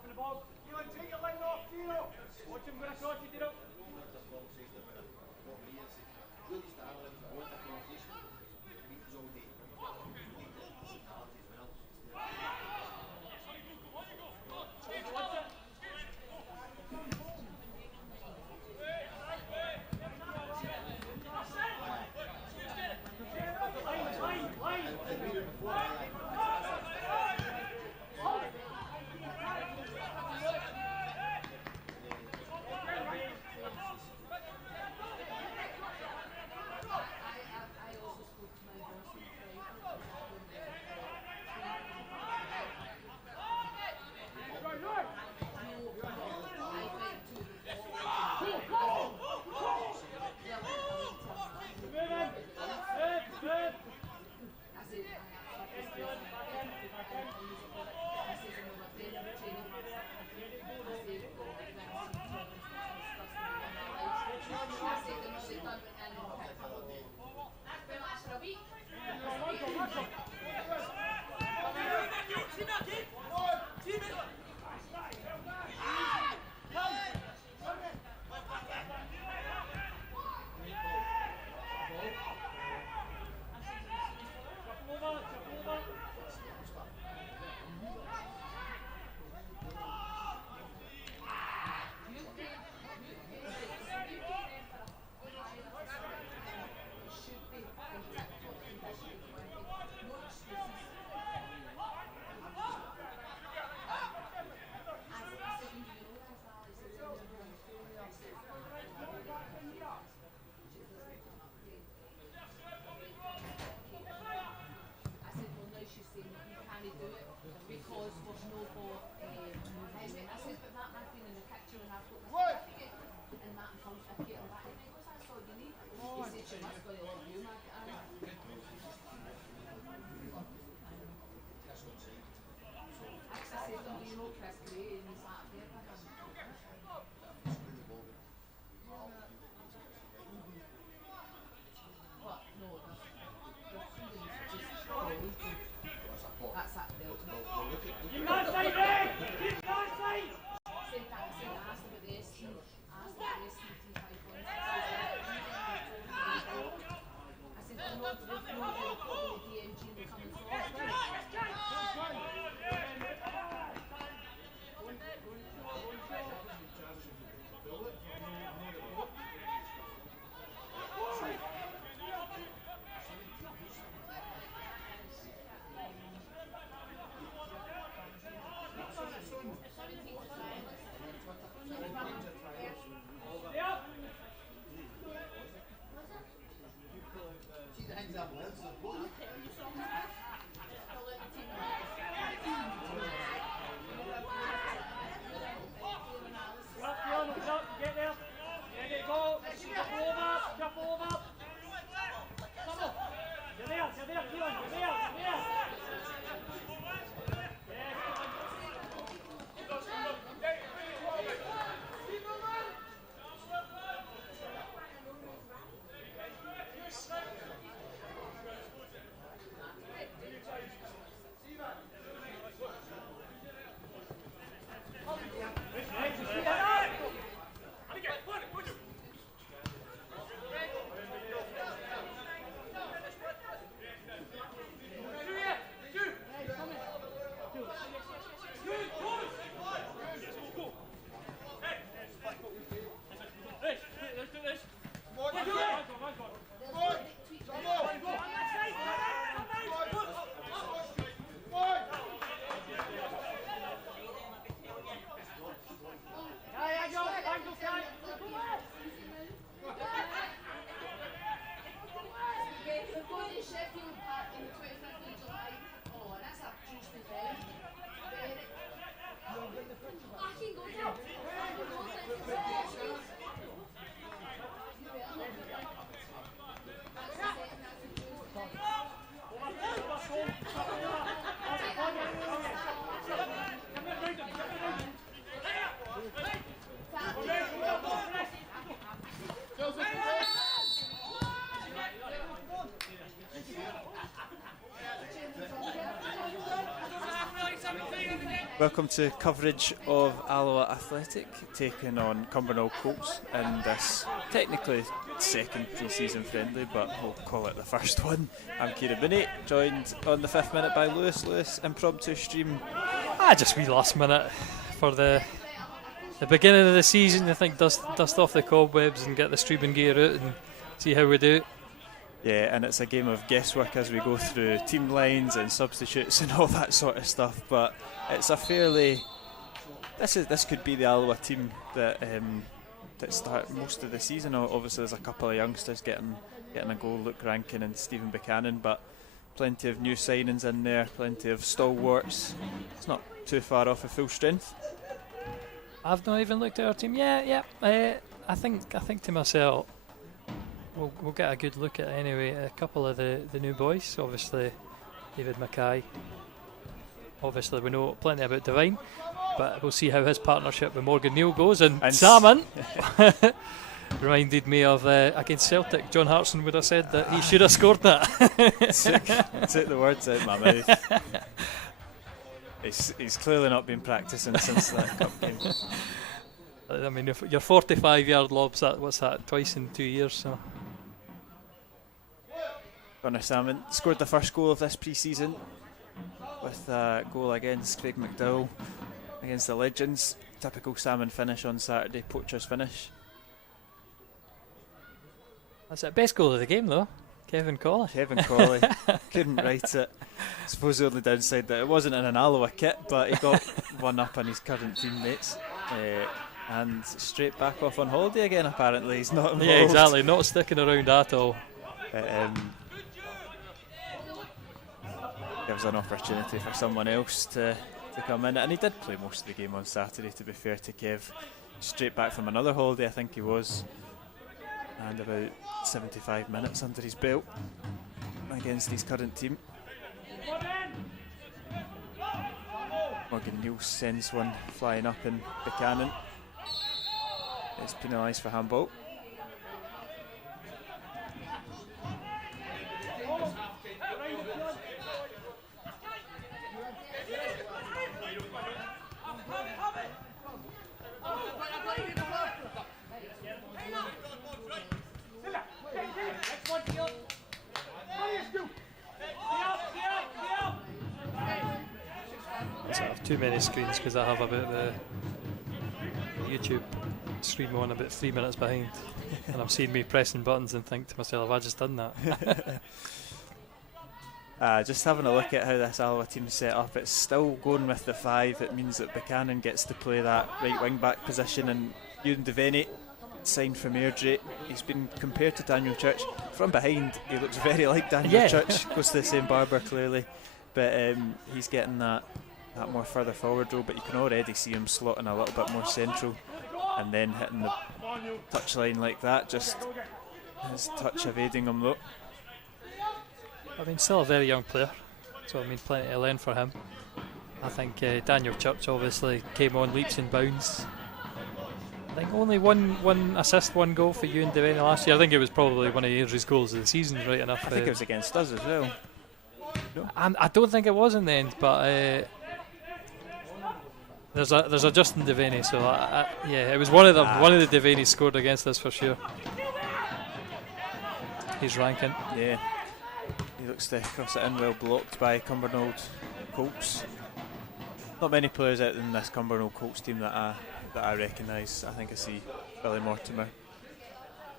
Up in the ball. Dylan, take your line off, Gino. Watch him going across you, Dino. Welcome to coverage of Alloa Athletic taking on Cumbernauld Colts in this technically second pre-season friendly, but we'll call it the first one. I'm Kieran Binney, joined on the 5th minute by Lewis. Lewis, impromptu stream. Just wee last minute for the beginning of the season. I think dust off the cobwebs and get the streaming gear out and see how we do. Yeah, and it's a game of guesswork as we go through team lines and substitutes and all that sort of stuff. But it's a fairly this could be the Alloa team that start most of the season. Obviously, there's a couple of youngsters getting a goal. Luke Rankin and Stephen Buchanan, but plenty of new signings in there, plenty of stalwarts. It's not too far off of full strength. I've not even looked at our team. Yeah. I think to myself, we'll get a good look at it anyway. A couple of the new boys, obviously David Mackay. Obviously we know plenty about Devine, but we'll see how his partnership with Morgan Neal goes. And Salmon reminded me of against Celtic. John Hartson would have said that he should have scored that. Took the words out of my mouth. He's clearly not been practising since that cup game. I mean, if your 45-yard lobs, what's that, twice in 2 years? So. Gunnar Salmon scored the first goal of this pre-season with a goal against Craig McDowell against the Legends. Typical Salmon finish on Saturday, poacher's finish. That's it. Best goal of the game though, Kevin Colley. Couldn't write it. I suppose the only downside that it wasn't in an Alloa kit, but he got one up on his current teammates. And straight back off on holiday again, apparently. He's not involved. Yeah, exactly. Not sticking around at all. Gives an opportunity for someone else to come in. And he did play most of the game on Saturday, to be fair to Kev. Straight back from another holiday, I think he was. And about 75 minutes under his belt against his current team. Morgan Neal sends one flying up in Buchanan. It's penalised for handball. I have too many screens because I have about the YouTube stream on about 3 minutes behind, and I'm seeing me pressing buttons and think to myself, have I just done that? Just having a look at how this Alloa team's set up, it's still going with the 5. It means that Buchanan gets to play that right wing back position, and Ewan Devaney, signed from Airdrie. He's been compared to Daniel Church. From behind, he looks very like Daniel Church. Goes to the same barber clearly, but he's getting that more further forward role, but you can already see him slotting a little bit more central and then hitting the touchline like that. Just his touch evading him though. I mean, still a very young player, so I mean, plenty to learn for him. I think Daniel Church obviously came on leaps and bounds. I think only one assist, 1 goal for Ewan Devaney last year. I think it was probably one of Airdrie's goals of the season, right enough. I think it was against us as well. No? I don't think it was in the end, but there's a Justin Devaney, so yeah, it was one of them. One of the Devaneys scored against us for sure. He's Rankin. Yeah, he looks to cross it in, well blocked by Cumbernauld Colts. Not many players out in this Cumbernauld Colts team that I recognise. I think I see Billy Mortimer,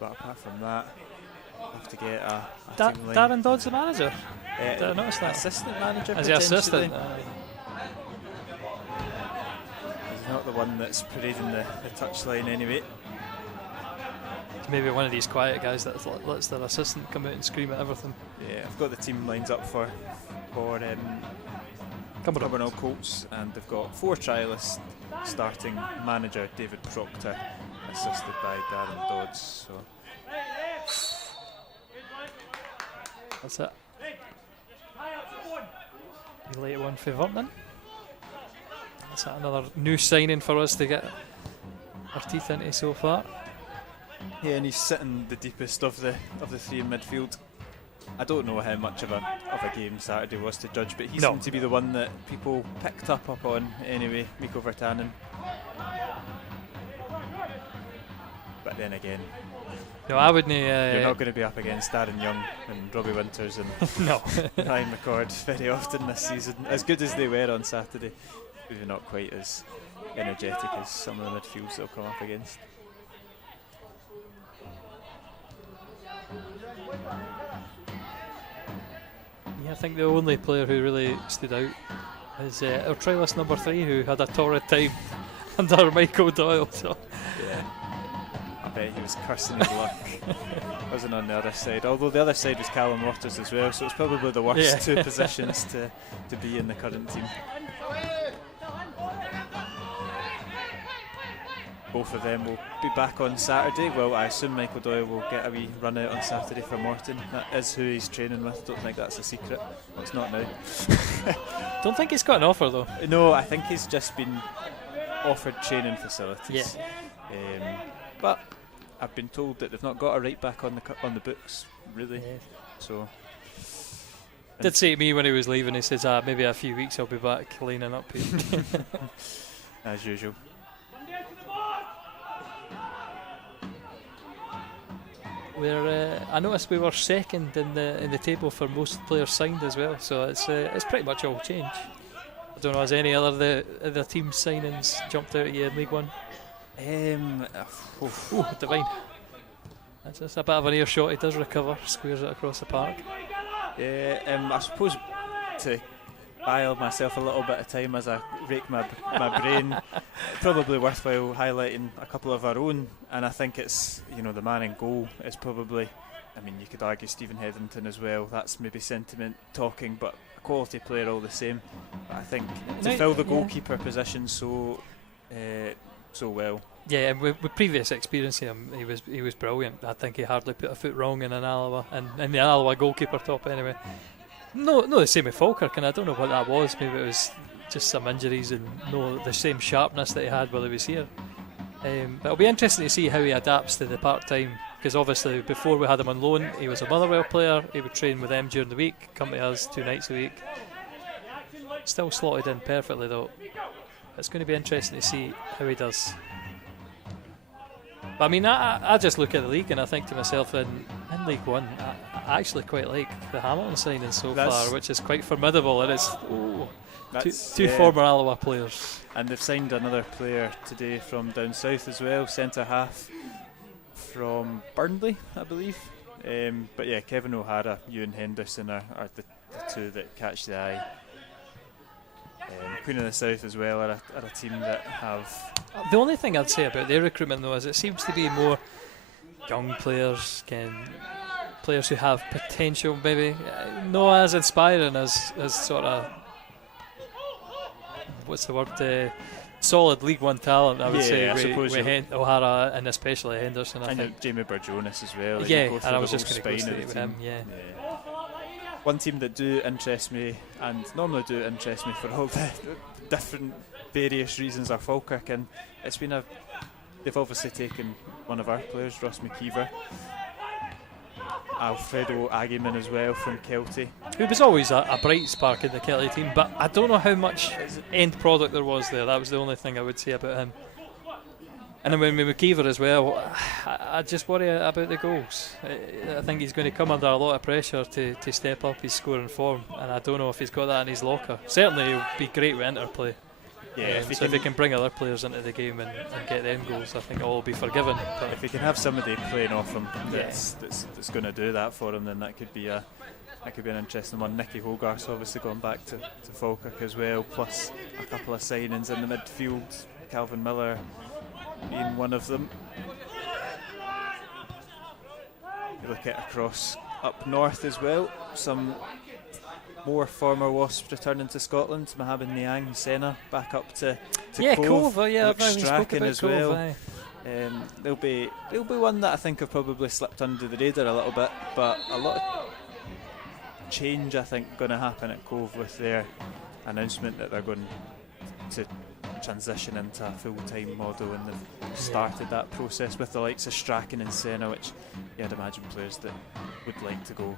but apart from that, I have to get a team line. Darren Dodd's the manager. Did I notice that? Assistant manager. Is he assistant? He's not the one that's parading the touchline anyway. Maybe one of these quiet guys that lets their assistant come out and scream at everything. Yeah, I've got the team lines up for Cumbernauld Colts, and they've got 4 trialists starting. Manager David Proctor, assisted by Darren Dodds. So that's it. A late one for Vernon. That's another new signing for us to get our teeth into so far. Yeah, and he's sitting the deepest of the 3 in midfield. I don't know how much of of a game Saturday was to judge, but he No. seemed to be the one that people picked up on anyway, Miko Virtanen. But then again, No, I wouldn't. you're not going to be up against Darren Young and Robbie Winters and No. Ryan McCord very often this season. As good as they were on Saturday, maybe not quite as energetic as some of the midfields they'll come up against. Yeah, I think the only player who really stood out is our trialist number 3, who had a torrid time under Michael Doyle. So Yeah, I bet he was cursing his luck. Wasn't on the other side, although the other side was Callum Waters as well, so it's probably the worst two positions to be in the current team. Both of them will be back on Saturday. Well, I assume Michael Doyle will get a wee run out on Saturday for Morton. That is who he's training with. Don't think that's a secret. Well, it's not now. don't think he's got an offer though. No, I think he's just been offered training facilities. Yeah. But I've been told that they've not got a right back on the books, really. Yeah. So Did say to me when he was leaving, he says, maybe a few weeks I'll be back lining up here. as usual. I noticed we were second in the table for most players signed as well, so it's pretty much all change. I don't know, has any other team signings jumped out at you in League One? Divine. That's just a bit of an earshot. He does recover, squares it across the park. Yeah, I suppose to bile myself a little bit of time as I rake my brain, probably worthwhile highlighting a couple of our own, and I think it's, the man in goal is probably, I mean, you could argue Stephen Hetherington as well. That's maybe sentiment talking, but a quality player all the same. But I think to fill the goalkeeper position so well. Yeah, and with previous experience, he was brilliant. I think he hardly put a foot wrong in an Alloa, and the Alloa goalkeeper top anyway. No, the same with Falkirk, and I don't know what that was. Maybe it was just some injuries and no the same sharpness that he had while he was here. But it'll be interesting to see how he adapts to the part-time, because obviously before we had him on loan, he was a Motherwell player. He would train with them during the week, come to us 2 nights a week. Still slotted in perfectly though. It's going to be interesting to see how he does. But I mean, I just look at the league and I think to myself, in League One, I actually quite like the Hamilton signing so far, which is quite formidable, and it's two former Alloa players. And they've signed another player today from down south as well, centre half from Burnley, I believe. But yeah, Kevin O'Hara, Ewan Henderson are the two that catch the eye. Queen of the South as well are a team that have... The only thing I'd say about their recruitment though is it seems to be more young players, players who have potential, maybe not as inspiring as sort of, what's the word, solid League One talent, I would say, I suppose with O'Hara and especially Henderson. I think Jamie Burjonis as well. And I was just going to go straight with him. Yeah. One team that do interest me, and normally do interest me for all the different various reasons, are Falkirk, and they've obviously taken one of our players, Ross McKeever, Alfredo Agiman as well from Kelty, who was always a bright spark in the Kelty team, but I don't know how much end product there was there. That was the only thing I would say about him. And then with McKeever as well, I just worry about the goals. I think he's going to come under a lot of pressure to step up his scoring form, and I don't know if he's got that in his locker. Certainly he'll be great with interplay. Yeah, if he can bring other players into the game and get them goals, I think all will be forgiven. But if he can have somebody playing off him that's going to do that for him, then that could be an interesting one. Nicky Hogarth's obviously gone back to Falkirk as well, plus a couple of signings in the midfield, Calvin Miller being one of them. You look at across up north as well, some more former Wasps returning to Scotland. Mohamed Niang, Senna back up to Cove. Luke Strachan as Cove, well. They'll be one that I think have probably slipped under the radar a little bit, but a lot of change I think going to happen at Cove with their announcement that they're going to transition into a full-time model, and they've started that process with the likes of Strachan and Senna, which I'd imagine players that would like to go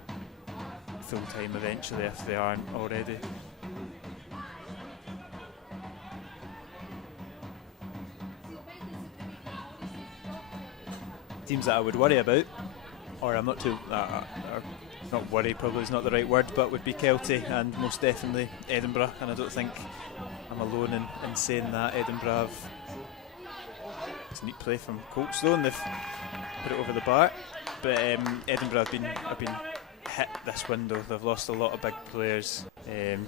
full time eventually if they aren't already. Teams that I would worry about, or I'm not too, not worry probably is not the right word, but would be Kelty and most definitely Edinburgh, and I don't think I'm alone in saying that. Edinburgh have, it's a neat play from Colts though, and they've put it over the bar, but Edinburgh have been hit this window. They've lost a lot of big players.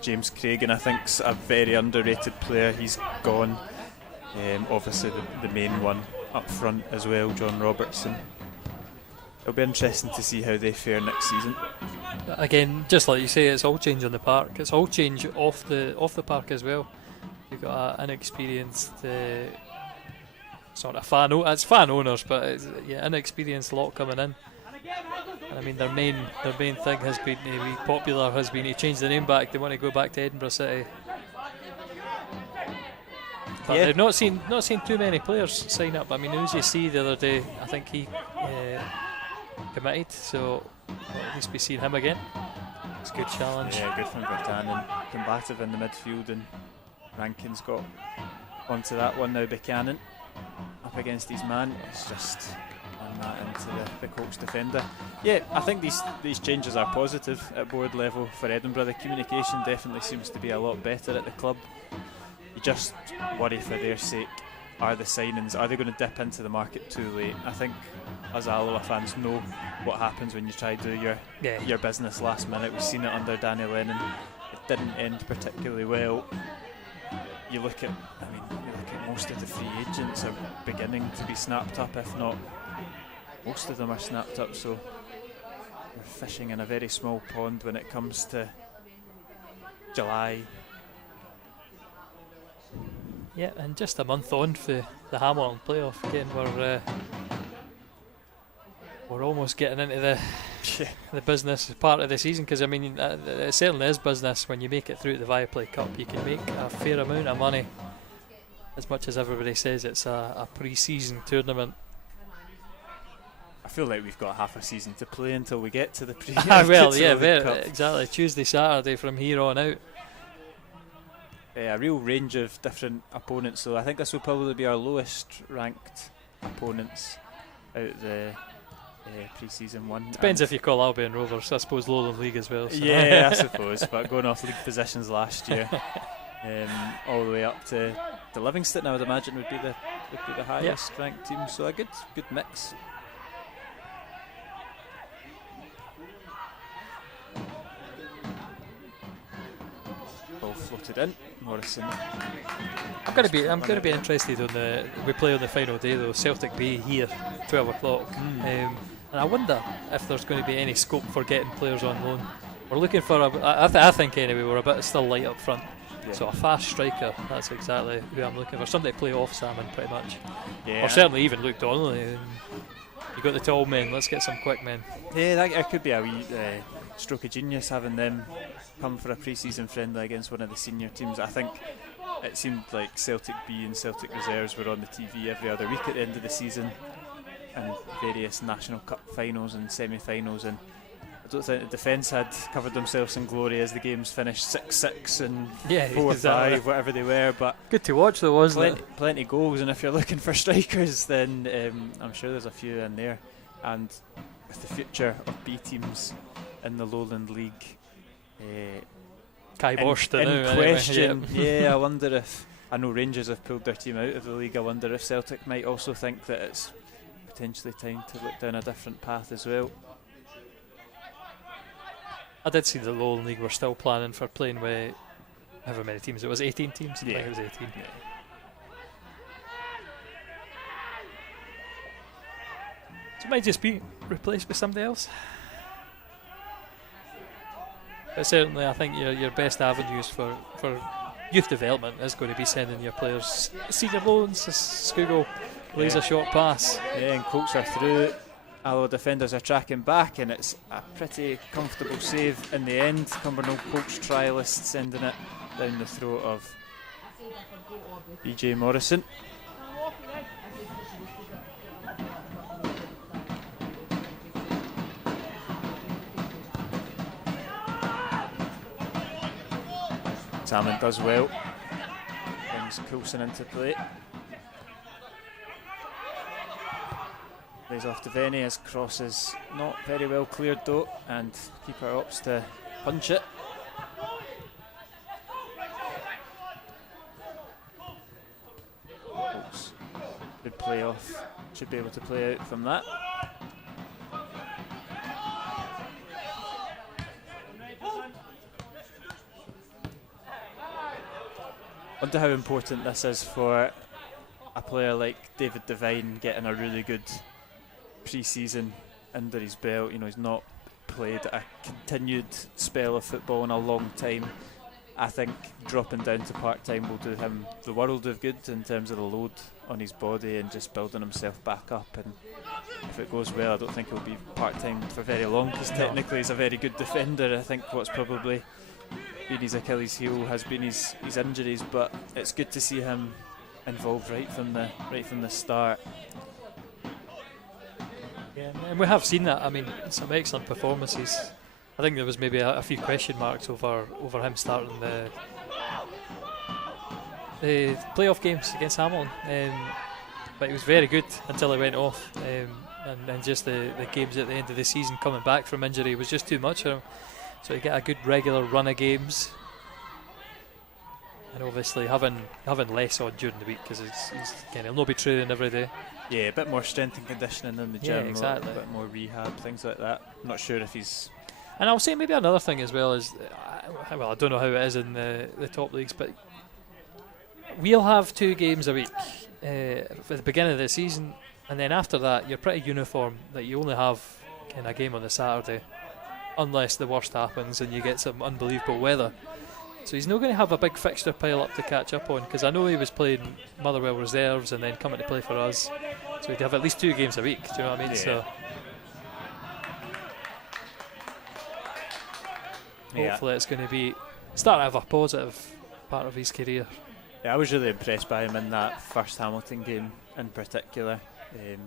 James Cragen I think's a very underrated player, he's gone. Obviously the main one up front as well, John Robertson. It'll be interesting to see how they fare next season. Again, just like you say, it's all change on the park. It's all change off the park as well. You've got an inexperienced sort of it's fan owners, but it's, inexperienced lot coming in. And I mean, their main thing has been to be popular, has been to change the name back. They want to go back to Edinburgh City. But they've not seen too many players sign up. I mean, who's you see the other day? I think he committed, so we'll at least be seeing him again. It's a good challenge. Yeah, good from Buchanan. Combative in the midfield, and Rankin's got onto that one now. Buchanan up against his man. It's just on that into the Colts defender. Yeah, I think these changes are positive at board level for Edinburgh. The communication definitely seems to be a lot better at the club. You just worry for their sake, are the signings, are they going to dip into the market too late? I think us Alloa fans know what happens when you try to do your business last minute. We've seen it under Danny Lennon. It didn't end particularly well. You look at most of the free agents are beginning to be snapped up, if not most of them are snapped up, so we're fishing in a very small pond when it comes to July. Yeah, and just a month on for the Hamilton playoff again, we're almost getting into the business part of the season, because I mean it certainly is business when you make it through the Viaplay Cup. You can make a fair amount of money, as much as everybody says it's a pre-season tournament. I feel like we've got half a season to play until we get to the pre. Exactly. Tuesday, Saturday from here on out. A real range of different opponents, so I think this will probably be our lowest ranked opponents out the pre-season one. Depends if you call Albion Rovers, I suppose Lowland League as well. So. Yeah, I suppose, but going off league positions last year, all the way up to Livingston, I would imagine would be the highest ranked team. So a good mix. Ball floated in. Morrison. I'm going to be interested on we play on the final day though. Celtic B here, 12 o'clock. And I wonder if there's going to be any scope for getting players on loan. We're looking for I think anyway, we're a bit still light up front. Yeah. So a fast striker, that's exactly who I'm looking for. Somebody to play off Salmon pretty much. Yeah. Or certainly even Luke Donnelly. You got the tall men, let's get some quick men. Yeah, that could be a wee stroke of genius, having them come for a pre-season friendly against one of the senior teams. I think it seemed like Celtic B and Celtic Reserves were on the TV every other week at the end of the season, and various National Cup finals and semi-finals, and I don't think the defence had covered themselves in glory as the games finished 6-6 and 4-5, whatever they were. But good to watch though, wasn't it? Plenty goals, and if you're looking for strikers, then I'm sure there's a few in there. And with the future of B teams in the Lowland League in question, yeah, I wonder if, I know Rangers have pulled their team out of the league, I wonder if Celtic might also think that it's potentially time to look down a different path as well. I did see the Lowland League were still planning for playing with however many teams it was, 18 teams? Yeah. I think it was 18. Yeah. So it might just be replaced with somebody else. But certainly I think your best avenues for youth development is going to be sending your players senior loans. Skugel lays a short pass. Yeah, and Colts are through. Alloa defenders are tracking back, and it's a pretty comfortable save in the end. Cumbernauld Colts trialist sending it down the throat of BJ Morrison. Hammond does well. Brings Coulson into play. Plays off to Venny. His cross is not very well cleared though, and keeper opts to punch it. Colts. Good play off. Should be able to play out from that. Wonder how important this is for a player like David Devine getting a really good pre-season under his belt. You know, he's not played a continued spell of football in a long time. I think dropping down to part-time will do him the world of good in terms of the load on his body and just building himself back up. And if it goes well, I don't think he'll be part-time for very long, because technically he's a very good defender. I think what's probably been his Achilles heel has been his injuries, but it's good to see him involved right from the start. Yeah, and we have seen that. I mean, some excellent performances. I think there was maybe a few question marks over him starting the playoff games against Hamilton, but he was very good until he went off, and just the games at the end of the season coming back from injury was just too much for him. So you get a good regular run of games, and obviously having less on during the week, because he'll not be training every day. Yeah, a bit more strength and conditioning in the gym. Yeah, exactly. A bit more rehab, things like that. I'm not sure if he's... And I'll say maybe another thing as well is, well, I don't know how it is in the top leagues, but we'll have 2 games a week at the beginning of the season, and then after that you're pretty uniform that you only have kind of a game on the Saturday, unless the worst happens and you get some unbelievable weather. So he's not going to have a big fixture pile up to catch up on, because I know he was playing Motherwell reserves and then coming to play for us, so he'd have at least 2 games a week. Do you know what I mean? Yeah. So hopefully it's going to be start to have a positive part of his career. Yeah, I was really impressed by him in that first Hamilton game in particular.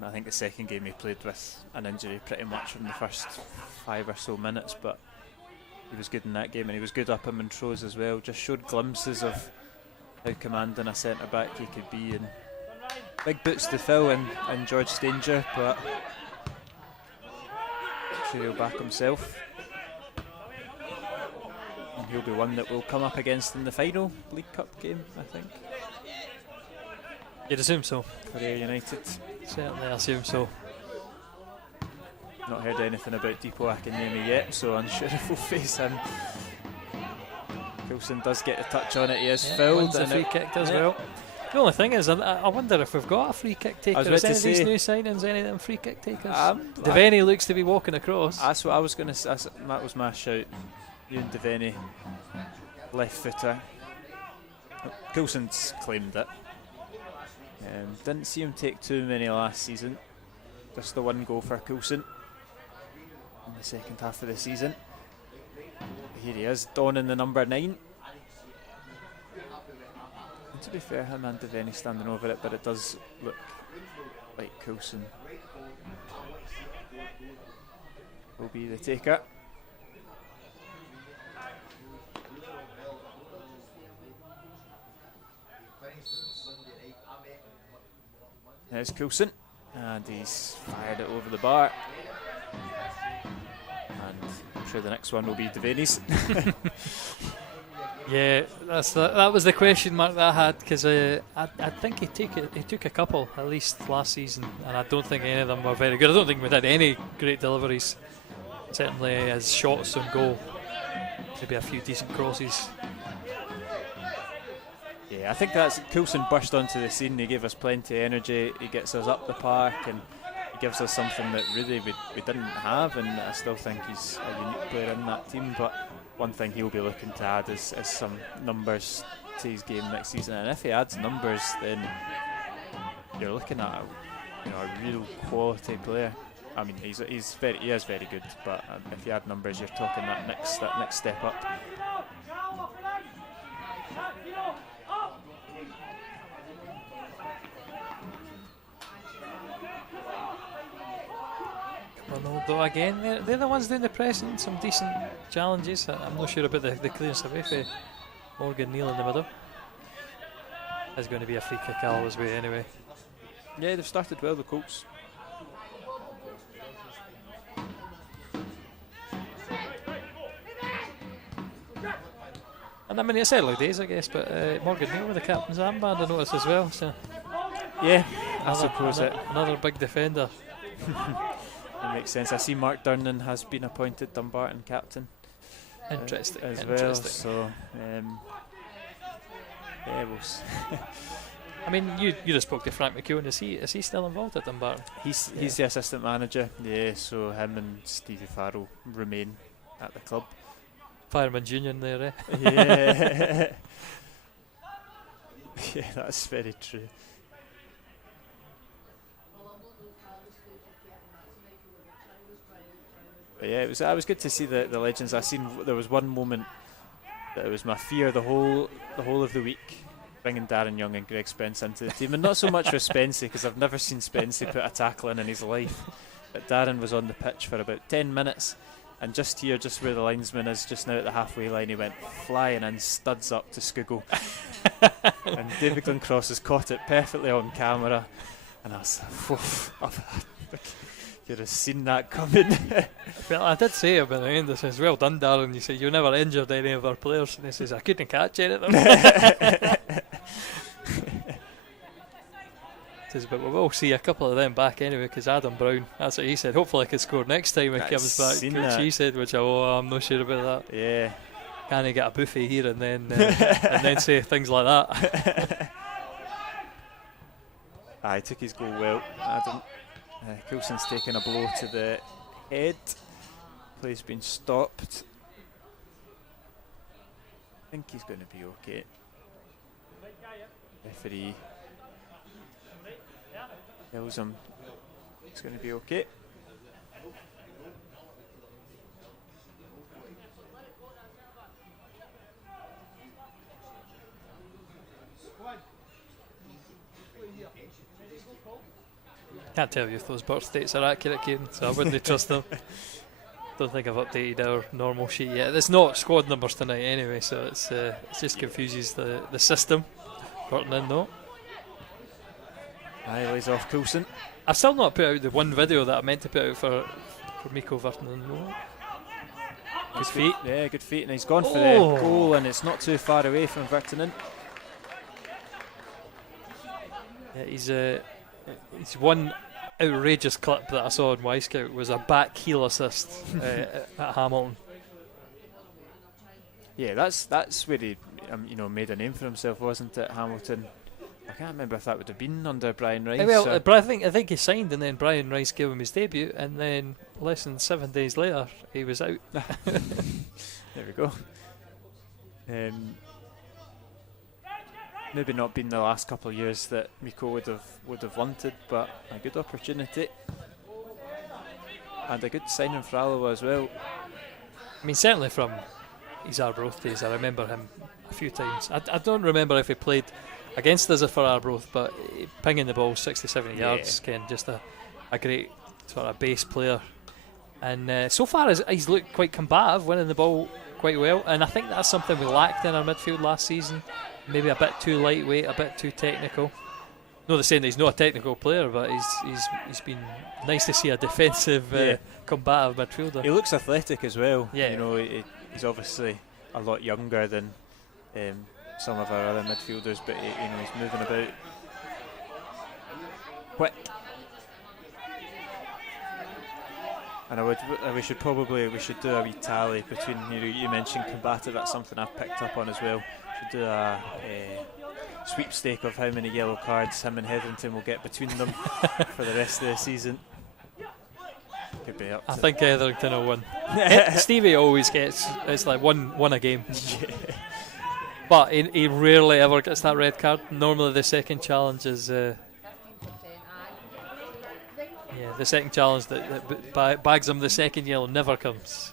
I think the second game he played with an injury pretty much from the first 5 or so minutes, but he was good in that game, and he was good up in Montrose as well. Just showed glimpses of how commanding a centre back he could be, and big boots to fill in George Stanger, but I'm sure he'll back himself. And he'll be one that we'll come up against in the final League Cup game, I think. You'd assume so. For Ayr United. Certainly, I assume so. Not heard anything about Deepo Akinyemi yet, so unsure if we'll face him. Coulson does get a touch on it, he is filled. Wins the free kick as well. The only thing is, I wonder if we've got a free kick taker. Is any of these new signings any of them free kick takers? Devaney looks to be walking across. That's what I was going to say. That was my shout. Ewan Devaney, left footer. Coulson's claimed it. Didn't see him take too many last season. Just the 1 goal for Coulson in the second half of the season. Here he is, donning the number 9. And to be fair, him and Devaney standing over it, but it does look like Coulson will be the taker. There's Coulson, and he's fired it over the bar. And I'm sure the next one will be Devaney's. Yeah, that was the question mark that I had, because I think he took a couple at least last season, and I don't think any of them were very good. I don't think we had any great deliveries. Certainly his shots on goal, maybe a few decent crosses. Yeah, I think that's Coulson burst onto the scene. He gave us plenty of energy. He gets us up the park, and he gives us something that really we didn't have. And I still think he's a unique player in that team. But one thing he'll be looking to add is some numbers to his game next season. And if he adds numbers, then you're looking at a real quality player. I mean, he is very good. But if you add numbers, you're talking that next step up. Cumbernauld again, they're the ones doing the pressing, some decent challenges. I'm not sure about the clearance away for Morgan Neal in the middle. Is going to be a free kick Alloa's way anyway. Yeah, they've started well, the Colts. And I mean, it's early days, I guess, but Morgan Neal with the captain's armband, I noticed as well. So yeah, I suppose another big defender. It makes sense. I see Mark Durnan has been appointed Dumbarton captain. Interesting. As well. So, yeah, we'll I mean, you just spoke to Frank McEwen. Is he still involved at Dumbarton? He's the assistant manager. Yeah, so him and Stevie Farrell remain at the club. Fireman's Union there, eh? Yeah. Yeah, that's very true. But yeah, I was good to see the legends. I seen there was one moment that it was my fear the whole of the week, bringing Darren Young and Greg Spence into the team, and not so much for Spency, because I've never seen Spency put a tackle in his life. But Darren was on the pitch for about 10 minutes, and just where the linesman is just now at the halfway line, he went flying in, studs up to Skuggle. And David Glencross has caught it perfectly on camera, and I was like, you'd have seen that coming. Well, I did say about the end, I says, well done, Darren. You said you never injured any of our players, and he says, I couldn't catch any of them. Says, but we will see a couple of them back anyway, because Adam Brown, that's what he said, hopefully I can score next time he comes back, which he said, which I'm not sure about that. Yeah. Can he get a buffet here and then and then say things like that? He took his goal well, Adam. Coulson's taken a blow to the head. Play's been stopped. I think he's going to be okay. Referee tells him it's going to be okay. Can't tell you if those birth dates are accurate, Kieran, so I wouldn't trust them. Don't think I've updated our normal sheet yet. There's not squad numbers tonight anyway, so it just confuses the system. Burton in though. Lays off Coulson. I've still not put out the one video that I meant to put out for Miko Vertonghen. Good feet. Yeah, good feet, and he's gone for the goal, and it's not too far away from Vertonghen. Yeah, he's one outrageous clip that I saw on Y-Scout was a back heel assist at Hamilton. Yeah, that's where he made a name for himself, wasn't it, Hamilton? I can't remember if that would have been under Brian Rice. Well, I think he signed, and then Brian Rice gave him his debut, and then less than 7 days later he was out. There we go. Maybe not been the last couple of years that Miko would have wanted, but a good opportunity and a good signing for Alloa as well. I mean, certainly from his Arbroath days, I remember him a few times. I don't remember if he played against us for Arbroath, but pinging the ball 60-70 yards, just a great sort of base player. And so far he's looked quite combative, winning the ball quite well, and I think that's something we lacked in our midfield last season. Maybe a bit too lightweight, a bit too technical. Not saying that he's not a technical player, but he's been nice to see a defensive, combative midfielder. He looks athletic as well. Yeah. He's obviously a lot younger than some of our other midfielders, but he's moving about quick. And we should do a wee tally between, you mentioned combative, that's something I've picked up on as well. Should do a sweepstake of how many yellow cards him and Hetherington will get between them for the rest of the season. Could be up I think Hetherington will win. Stevie always gets, it's like one a game. But he rarely ever gets that red card. Normally the second challenge is the second challenge that bags him the second yellow never comes.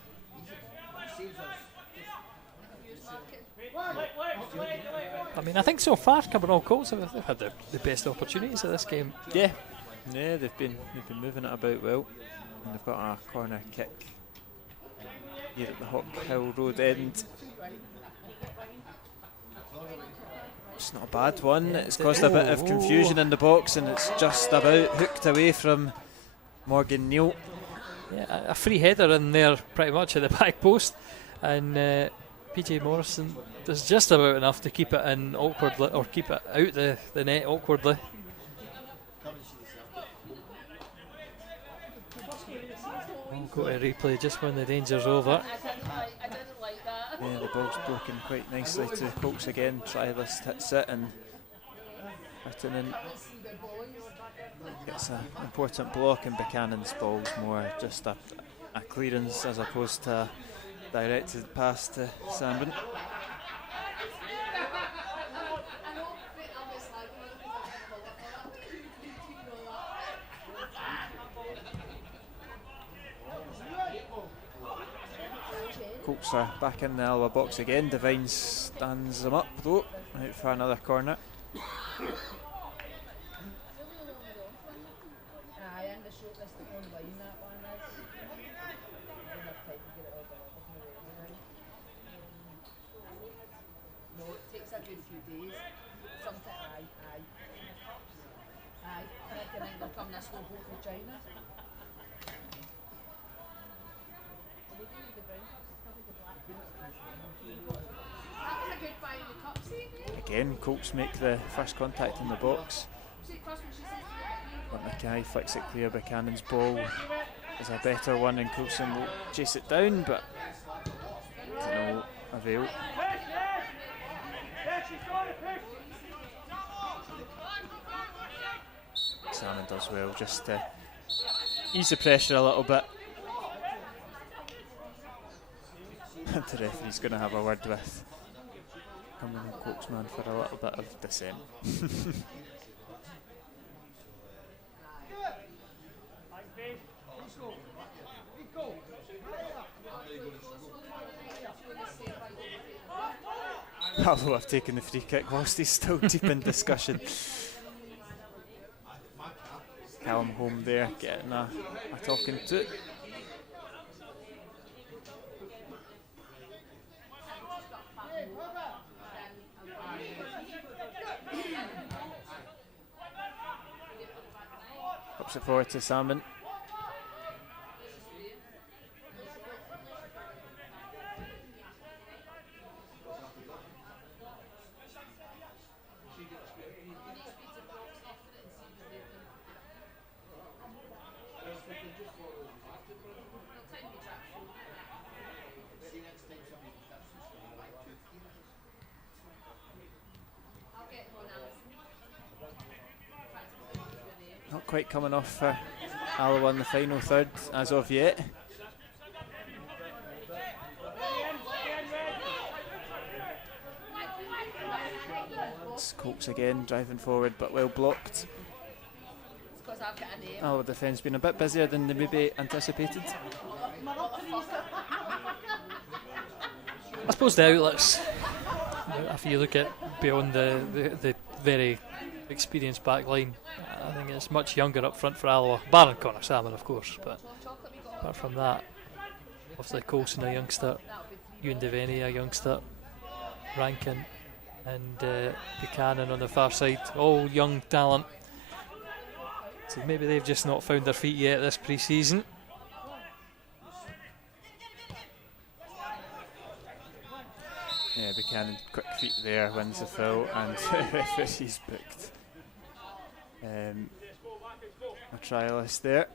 I mean, I think so far Cumbernauld Colts have had the best opportunities of this game. Yeah, they've been moving it about well, and they've got a corner kick here at the Hawk Hill Road end. It's not a bad one. It's caused a bit of confusion in the box, and it's just about hooked away from Morgan Neal. Yeah, a free header in there pretty much at the back post, and PJ Morrison does just about enough to keep it in awkwardly, or keep it out the net awkwardly. We'll go to replay just when the danger's over. Yeah, the ball's broken quite nicely to Colts again. Trilist hits it, and Virtanen gets an important block, and Buchanan's ball's more just a clearance as opposed to a directed pass to Sandin. Colts are back in the Alloa box again. Devine stands them up though, out for another corner. Again, Colts make the first contact in the box. But Mackay flicks it clear. Buchanan's ball is a better one, and Coulson will chase it down, but to no avail. Salmon does well just to ease the pressure a little bit. And the referee's going to have a word with Cumbernauld Coltsman for a little bit of dissent. Alloa have taken the free kick whilst he's still deep in discussion. Callum home there getting a talking to. Ups it forward to Salmon. Not quite coming off for Alloa in the final third as of yet. It's Colts again driving forward but well blocked. Alloa defence been a bit busier than they maybe anticipated. I suppose the outlets, if you look at beyond the very experienced back line, I think it's much younger up front for Alloa, barring Connor Salmon of course, but apart from that, obviously Coulson a youngster, Ewan Devaney a youngster, Rankin and Buchanan on the far side, all young talent. So maybe they've just not found their feet yet this pre-season. Yeah, Buchanan quick feet there, wins the foul, and referee's booked. A trialist there.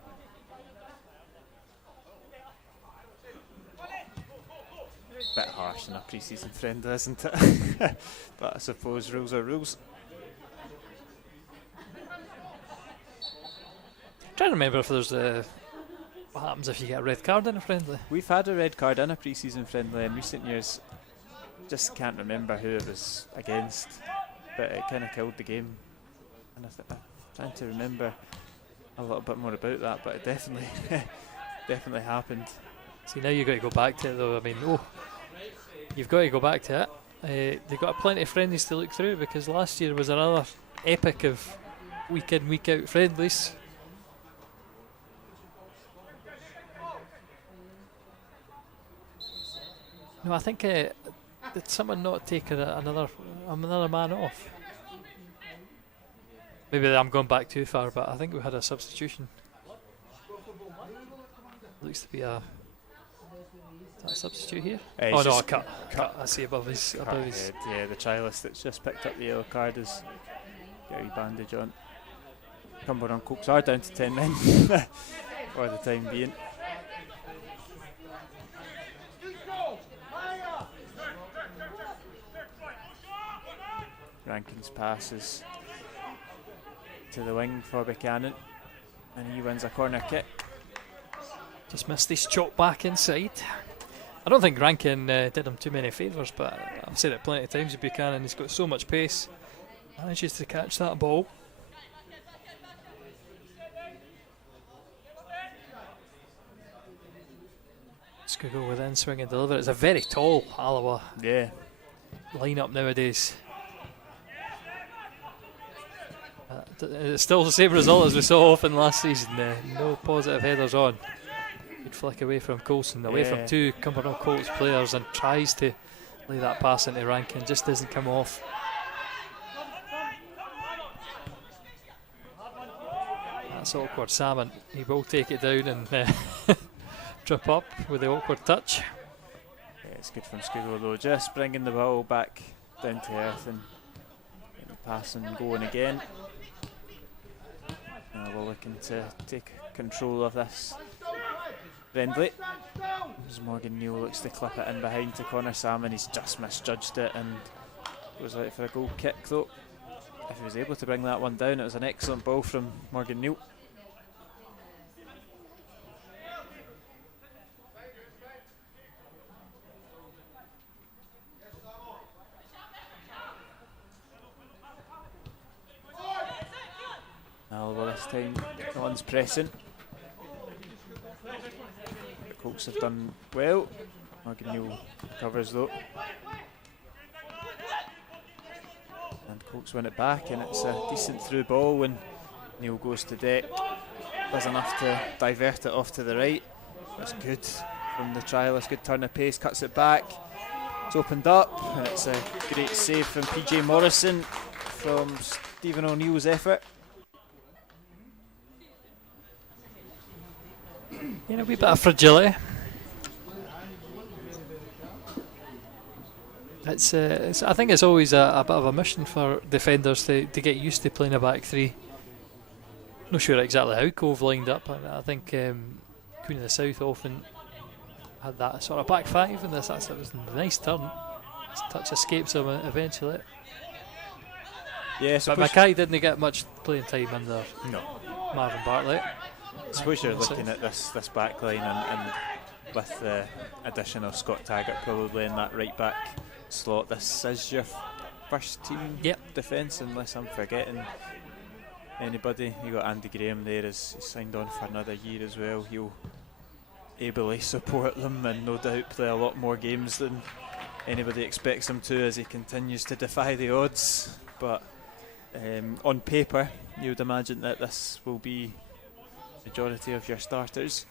Bit harsh in a pre-season friendly, isn't it? But I suppose rules are rules. Trying to remember if there's what happens if you get a red card in a friendly. We've had a red card in a pre-season friendly in recent years. Just can't remember who it was against, but it kind of killed the game. And I'm trying to remember a little bit more about that, but it definitely definitely happened. See, now you've got to go back to it though. I mean, you've got to go back to it. They've got plenty of friendlies to look through, because last year was another epic of week in, week out friendlies. No, I think did someone not take another man off? Maybe I'm going back too far, but I think we had a substitution. Looks to be a. Is that a substitute here? Oh no, a cut. I see above his. Yeah, the trialist that's just picked up the yellow card has got a wee bandage on. Cumbernauld Colts are down to 10 men for the time being. Rankin's passes to the wing for Buchanan, and he wins a corner kick. Just missed his chop back inside. I don't think Rankin did him too many favours, but I've said it plenty of times with Buchanan, he's got so much pace. Manages to catch that ball. Scooggle within, swing and deliver. It's a very tall Alloa lineup nowadays. It's still the same result as we saw often last season. No positive headers on. Good flick away from Coulson, away from two Cumbernauld Colts players, and tries to lay that pass into Rankin, just doesn't come off. That's awkward. Salmon, he will take it down and trip up with the awkward touch. Yeah, it's good from Scooggle though, just bringing the ball back down to earth and getting the pass and going again. Now we're looking to take control of this friendly. As Morgan Neal looks to clip it in behind to Connor Salmon, he's just misjudged it and goes out for a goal kick though. If he was able to bring that one down, it was an excellent ball from Morgan Neal. Alloa this time, no one's pressing. The Colts have done well. Morgan Neal covers though. And Colts win it back, and it's a decent through ball when Neal goes to deck. Does enough to divert it off to the right. That's good from the trialist, good turn of pace, cuts it back. It's opened up, and it's a great save from PJ Morrison from Stephen O'Neill's effort. You know, a wee bit of fragility. I think it's always a bit of a mission for defenders to get used to playing a back three. Not sure exactly how Cove lined up. I think Queen of the South often had that sort of back five, and that was a nice turn. This touch escapes him eventually. Yeah, but Mackay didn't get much playing time under Marvin Bartlett. I suppose you're looking at this back line and with the addition of Scott Taggart probably in that right back slot, this is your first team defence, unless I'm forgetting anybody. You got Andy Graham there, he's signed on for another year as well. He'll ably support them and no doubt play a lot more games than anybody expects him to as he continues to defy the odds. But on paper you would imagine that this will be majority of your starters,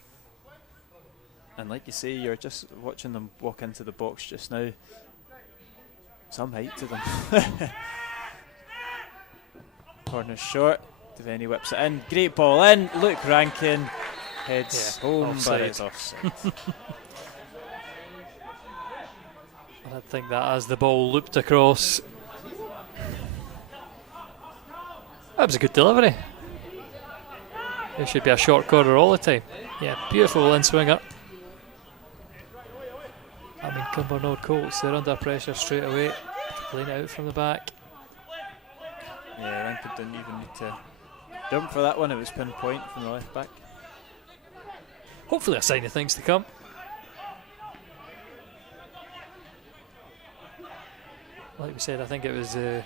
and like you say, you're just watching them walk into the box just now. Some height to them. Corner short, Devaney whips it in, great ball in, Luke Rankin heads home, but it's offside. I think that as the ball looped across, that was a good delivery. It should be a short corner all the time. Yeah, beautiful in swinger. I mean, Cumbernauld Colts, they're under pressure straight away. Playing it out from the back. Yeah, Rankin didn't even need to jump for that one, it was pinpoint from the left back. Hopefully a sign of things to come. Like we said, I think it was it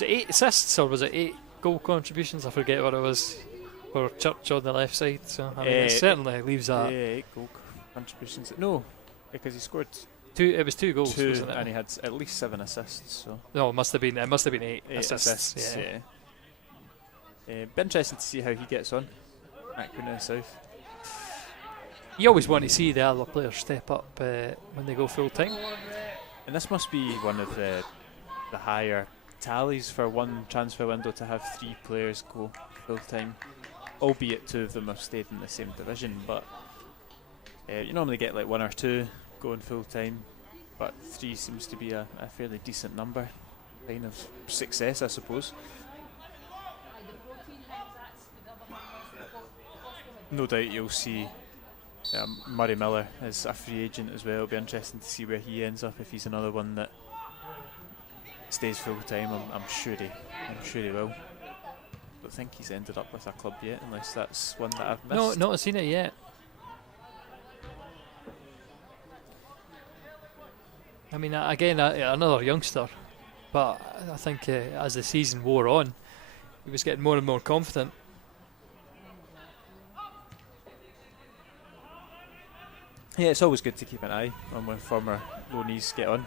8 assists or was it 8 goal contributions? I forget what it was for Church on the left side. So I mean, it certainly leaves a 8 goal contributions. No, because he scored 2. It was 2 goals, wasn't it? And he had at least 7 assists. So no, it must have been 8 assists. Yeah. Be interesting to see how he gets on at Queen of the South. You always want to see the Alloa players step up when they go full time. And this must be one of the higher tallies for one transfer window to have 3 players go full time, albeit 2 of them have stayed in the same division. But you normally get like 1 or 2 going full time, but 3 seems to be a fairly decent number, kind of success, I suppose. No doubt you'll see Murray Miller is a free agent as well. It'll be interesting to see where he ends up, if he's another one that stays full time. I'm sure he will. Don't think he's ended up with a club yet, unless that's one that I've missed. No, not seen it yet. I mean, again, another youngster, but I think as the season wore on, he was getting more and more confident. Yeah, it's always good to keep an eye on when former loanees get on.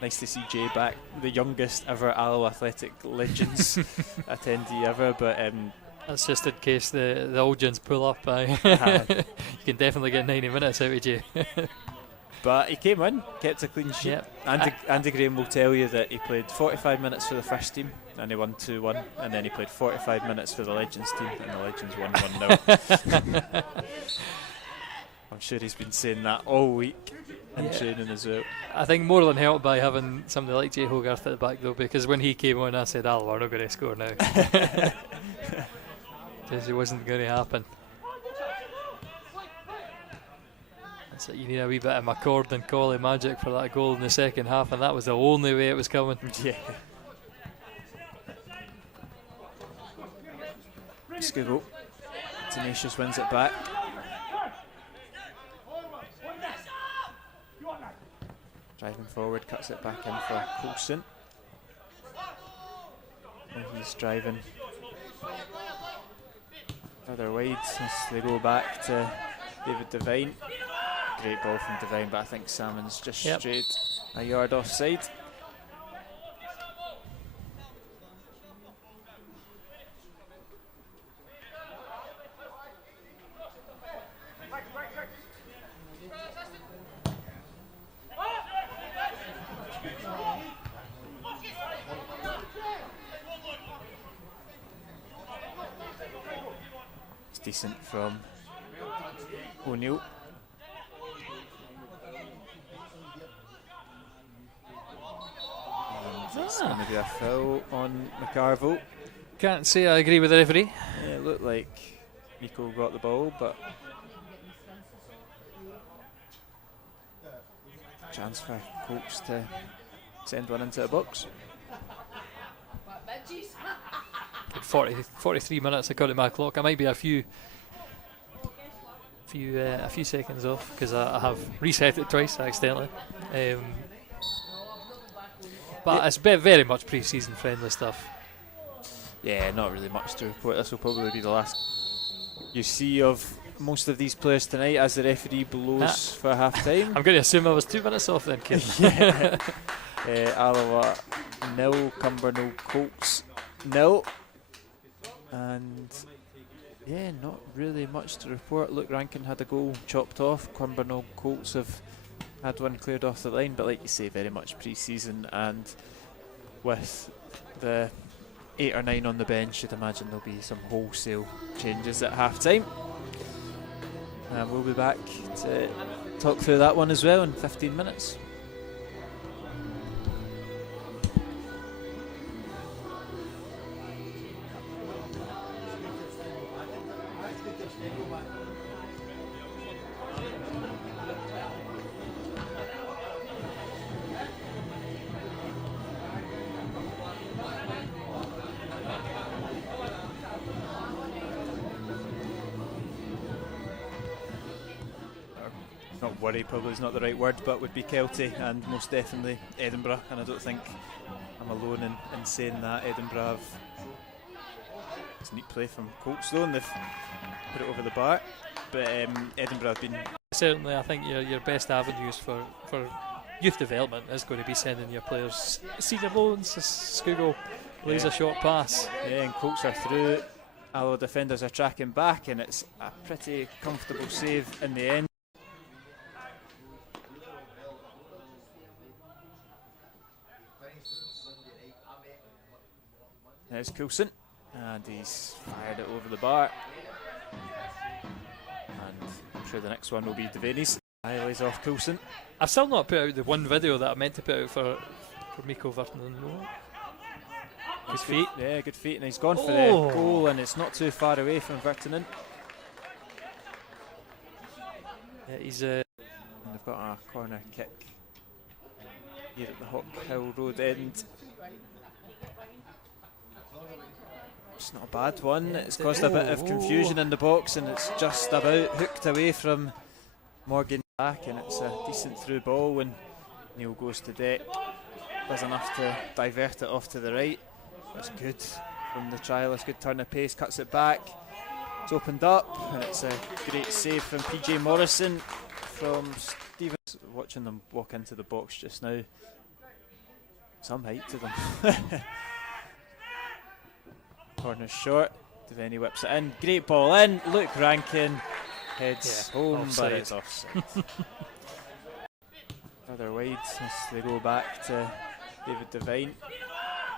Nice to see Jay back, the youngest ever Alloa Athletic Legends attendee ever, but that's just in case the old gens pull up. You can definitely get 90 minutes out of Jay. But he came in, kept a clean sheet. Yep. Andy Graham will tell you that he played 45 minutes for the first team and he won 2-1, and then he played 45 minutes for the Legends team and the Legends won 1-0. I'm sure he's been saying that all week in training as well. I think more than helped by having somebody like Jay Hogarth at the back though, because when he came on I said, we're not going to score now. Because it wasn't going to happen. So you need a wee bit of McCord and Colley magic for that goal in the second half, and that was the only way it was coming. Yeah. Skuggo. Tenacious wins it back. Driving forward, cuts it back in for Coulson. And he's driving further wide as they go back to David Devine. Great ball from Devine, but I think Salmon's just straight a yard offside. It's decent from O'Neill. It's going to be a foul on McCarville. Can't say I agree with the referee. Yeah, it looked like Nico got the ball, but chance for Colts to send one into the box. 43 minutes according to my clock. I might be a few seconds off because I have reset it twice accidentally. But it's very much pre-season friendly stuff. Yeah, not really much to report. This will probably be the last you see of most of these players tonight as the referee blows for half time. I'm going to assume I was 2 minutes off then, Kim. Alloa 0, Cumbernauld Colts 0. And yeah, not really much to report. Luke Rankin had a goal chopped off. Cumbernauld Colts have had one cleared off the line, but like you say, very much pre-season, and with the 8 or 9 on the bench, you'd imagine there'll be some wholesale changes at half time. And we'll be back to talk through that one as well in 15 minutes. Worry probably is not the right word, but would be Kelty and most definitely Edinburgh, and I don't think I'm alone in saying that. Edinburgh have it's neat play from Colts though, and they've put it over the bar, but Edinburgh have been certainly. I think your best avenues for youth development is going to be sending your players senior loans. Skuggo lays a short pass. Yeah, and Colts are through Alloa defenders are tracking back, and it's a pretty comfortable save in the end. There's Coulson, and he's fired it over the bar. And I'm sure the next one will be Devaney's. Highlights off Coulson. I've still not put out the one video that I meant to put out for Miko Vertonghen. Good feet. Yeah, good feet, and he's gone for the goal, and it's not too far away from Vertonghen. Yeah, he's and they've got a corner kick here at the Hawk Hill Road end. It's not a bad one. It's caused a bit of confusion in the box, and it's just about hooked away from Morgan back, and it's a decent through ball when Neil goes to deck. Does enough to divert it off to the right. That's good from the trialist. Good turn of pace, cuts it back. It's opened up, and it's a great save from PJ Morrison from Stevens. Watching them walk into the box just now. Some height to them. Corner short. Devaney whips it in. Great ball in. Luke Rankin heads home, offside. but it's offside. Other wide as they go back to David Devine.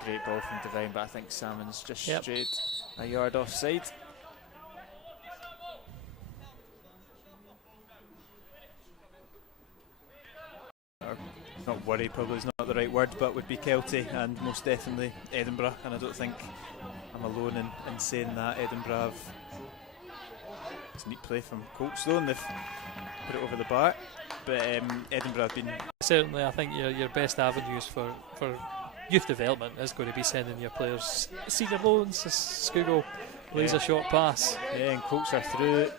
Great ball from Devine, but I think Salmon's just straight a yard offside. Not worry, probably is not the right word, but would be Kelty and most definitely Edinburgh, and I don't think I'm alone in saying that. Edinburgh have, it's a neat play from Colts though, and they've put it over the bar, but Edinburgh have been... Certainly, I think your best avenues for youth development is going to be sending your players senior loans. Skugel lays a short pass. Yeah, and Colts are through.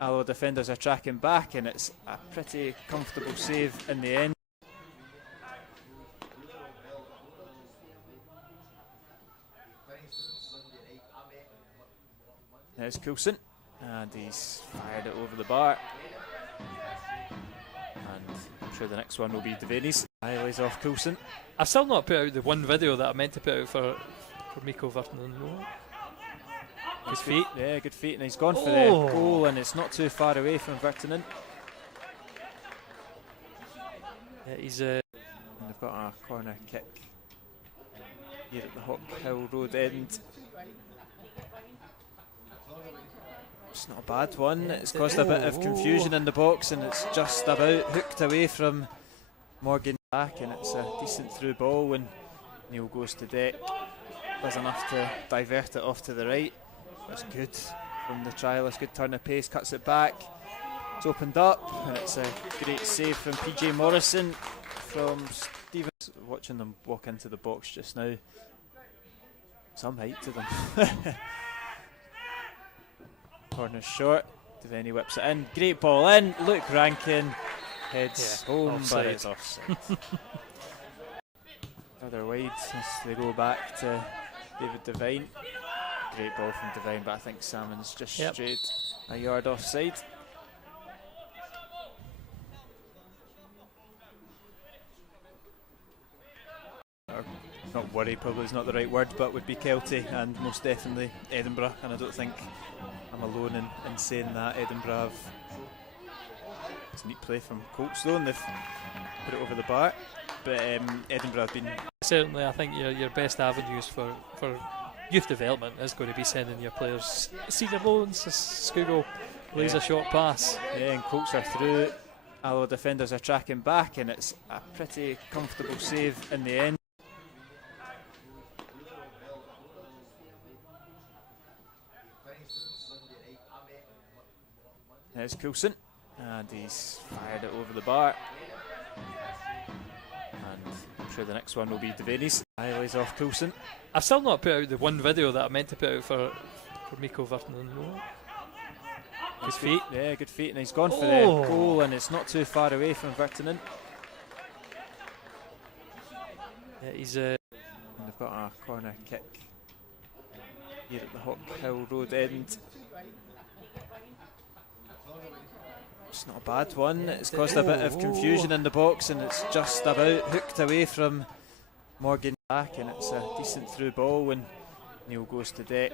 Alloa defenders are tracking back, and it's a pretty comfortable save in the end. There's Coulson, and he's fired it over the bar. And I'm sure the next one will be Devaney's. Highlights off Coulson. I've still not put out the one video that I meant to put out for Miko Vertonghen. Good feet. Yeah, good feet, and he's gone for the goal, and it's not too far away from Vertonghen. Yeah, he's and they've got a corner kick here at the Hawk Hill Road end. It's not a bad one. It's caused a bit of confusion in the box, and it's just about hooked away from Morgan back, and it's a decent through ball when Neil goes to deck. Does enough to divert it off to the right. That's good from the trialist. Good turn of pace, cuts it back. It's opened up, and it's a great save from PJ Morrison from Stevens. Watching them walk into the box just now. Some height to them. Corner short. Devaney whips it in. Great ball in. Luke Rankin heads home, offside. but it's offside. Other wide as they go back to David Devine. Great ball from Devine, but I think Salmon's just straight a yard offside. Not worry, probably is not the right word, but would be Kelty and most definitely Edinburgh, and I don't think I'm alone in saying that. Edinburgh have, it's a neat play from Colts though, and they've put it over the bar, but Edinburgh have been... Certainly, I think your best avenues for youth development is going to be sending your players senior loans. Skugel lays a short pass. Yeah, and Colts are through. Alloa defenders are tracking back, and it's a pretty comfortable save in the end. There's Coulson, and he's fired it over the bar. And I'm sure the next one will be Devaney's. Highlights off Coulson. I've still not put out the one video that I meant to put out for Miko Vertonghen. Good feet. Yeah, good feet, and he's gone for the goal, and it's not too far away from Vertonghen. Yeah, he's and they've got a corner kick here at the Hawk Hill Road end. It's not a bad one. It's caused a bit of confusion in the box, and it's just about hooked away from Morgan back, and it's a decent through ball when Neil goes to deck.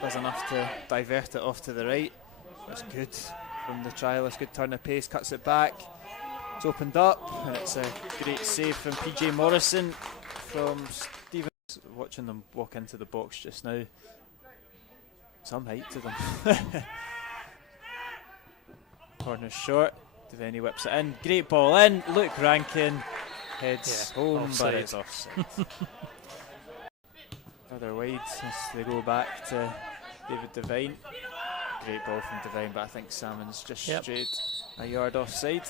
does enough to divert it off to the right. That's good from the trialist, good turn of pace, cuts it back. It's opened up, and it's a great save from PJ Morrison from Stevens. Watching them walk into the box just now. Some height to them. Corner short. Devaney whips it in. Great ball in. Luke Rankin heads home, offside. but it's offside. Other wide as they go back to David Devine. Great ball from Devine, but I think Salmon's just straight a yard offside.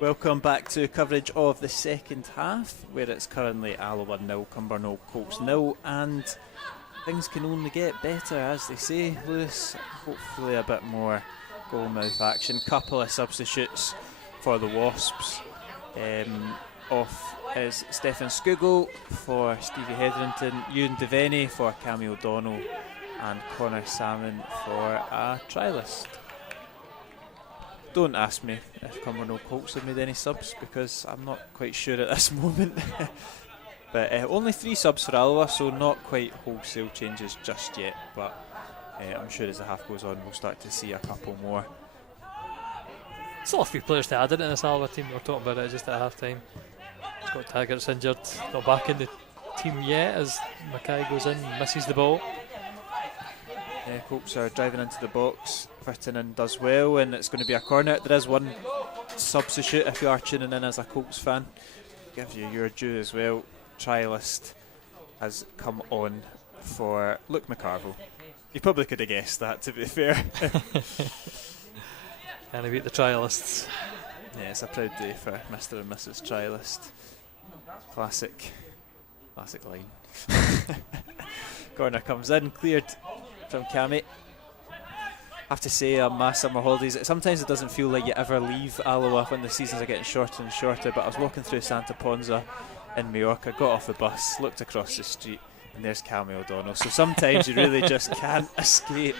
Welcome back to coverage of the second half, where it's currently Alloa 0, Cumbernauld Colts 0, and things can only get better, as they say, Lewis. Hopefully a bit more goal-mouth action. Couple of substitutes for the Wasps. Off is Stefan Skugel for Stevie Hetherington, Ewan Devaney for Cammy O'Donnell, and Connor Salmon for a trialist. Don't ask me if Cumbernauld Colts have made any subs, because I'm not quite sure at this moment. But only 3 subs for Alloa, so not quite wholesale changes just yet. But I'm sure as the half goes on, we'll start to see a couple more. Still a few players to add into this Alloa team. We're talking about it just at half time. Scott Taggart's injured, not back in the team yet as Mackay goes in and misses the ball. Colts are driving into the box. Virtanen does well, and it's going to be a corner. There is one substitute if you are tuning in as a Colts fan. Give you your due as well. Trialist has come on for Luke McCarville. You probably could have guessed that, to be fair. And he beat the trialists. Yeah, it's a proud day for Mr. and Mrs. Trialist. Classic line. Corner comes in, cleared from Cammy. I have to say, on my summer holidays, sometimes it doesn't feel like you ever leave Alloa when the seasons are getting shorter and shorter, but I was walking through Santa Ponza in Majorca, got off the bus, looked across the street, and there's Cammy O'Donnell. So sometimes you really just can't escape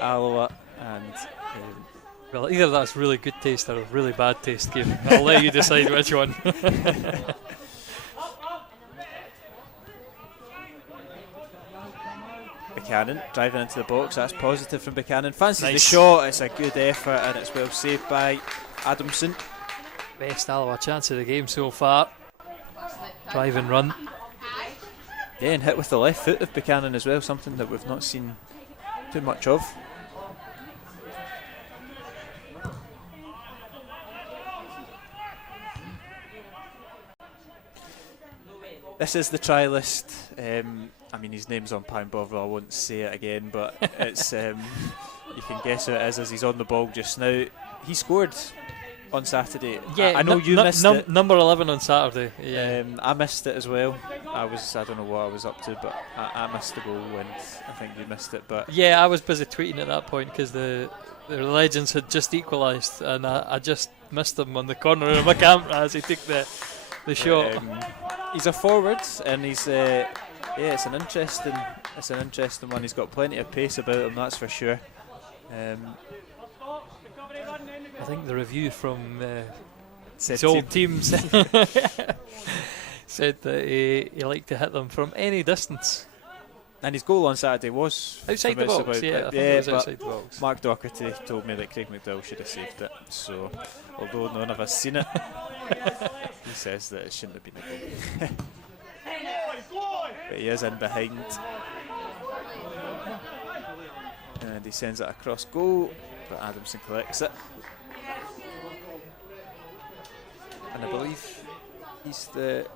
Alloa. And well, either that's really good taste or really bad taste, Kieran. I'll let you decide which one. Buchanan driving into the box. That's positive from Buchanan. Fancies Nice. the shot. It's a good effort, and it's well saved by Adamson. Best Alloa chance of the game so far. Drive and run. Yeah, and hit with the left foot of Buchanan as well, something that we've not seen too much of. This is the trialist. I mean, his name's on Pine Bovril, I won't say it again, but it's you can guess who it is as he's on the ball just now. He scored on Saturday. Yeah, I know you missed it. Number 11 on Saturday. Yeah. I missed it as well. I don't know what I was up to, but I missed the goal, and I think you missed it. But Yeah, I was busy tweeting at that point because the Legends had just equalised, and I just missed him on the corner of my camera as he took the shot. He's a forward, and he's it's an interesting one. He's got plenty of pace about him, that's for sure. I think the review from Said his old team said that he liked to hit them from any distance. And his goal on Saturday was Outside from the us box, about- yeah, I think it was but outside the box. Mark Docherty told me that Craig McDowell should have saved it. So, although none of us seen it, he says that it shouldn't have been a goal. But he is in behind, and he sends it across goal, but Adamson collects it. And I believe he's the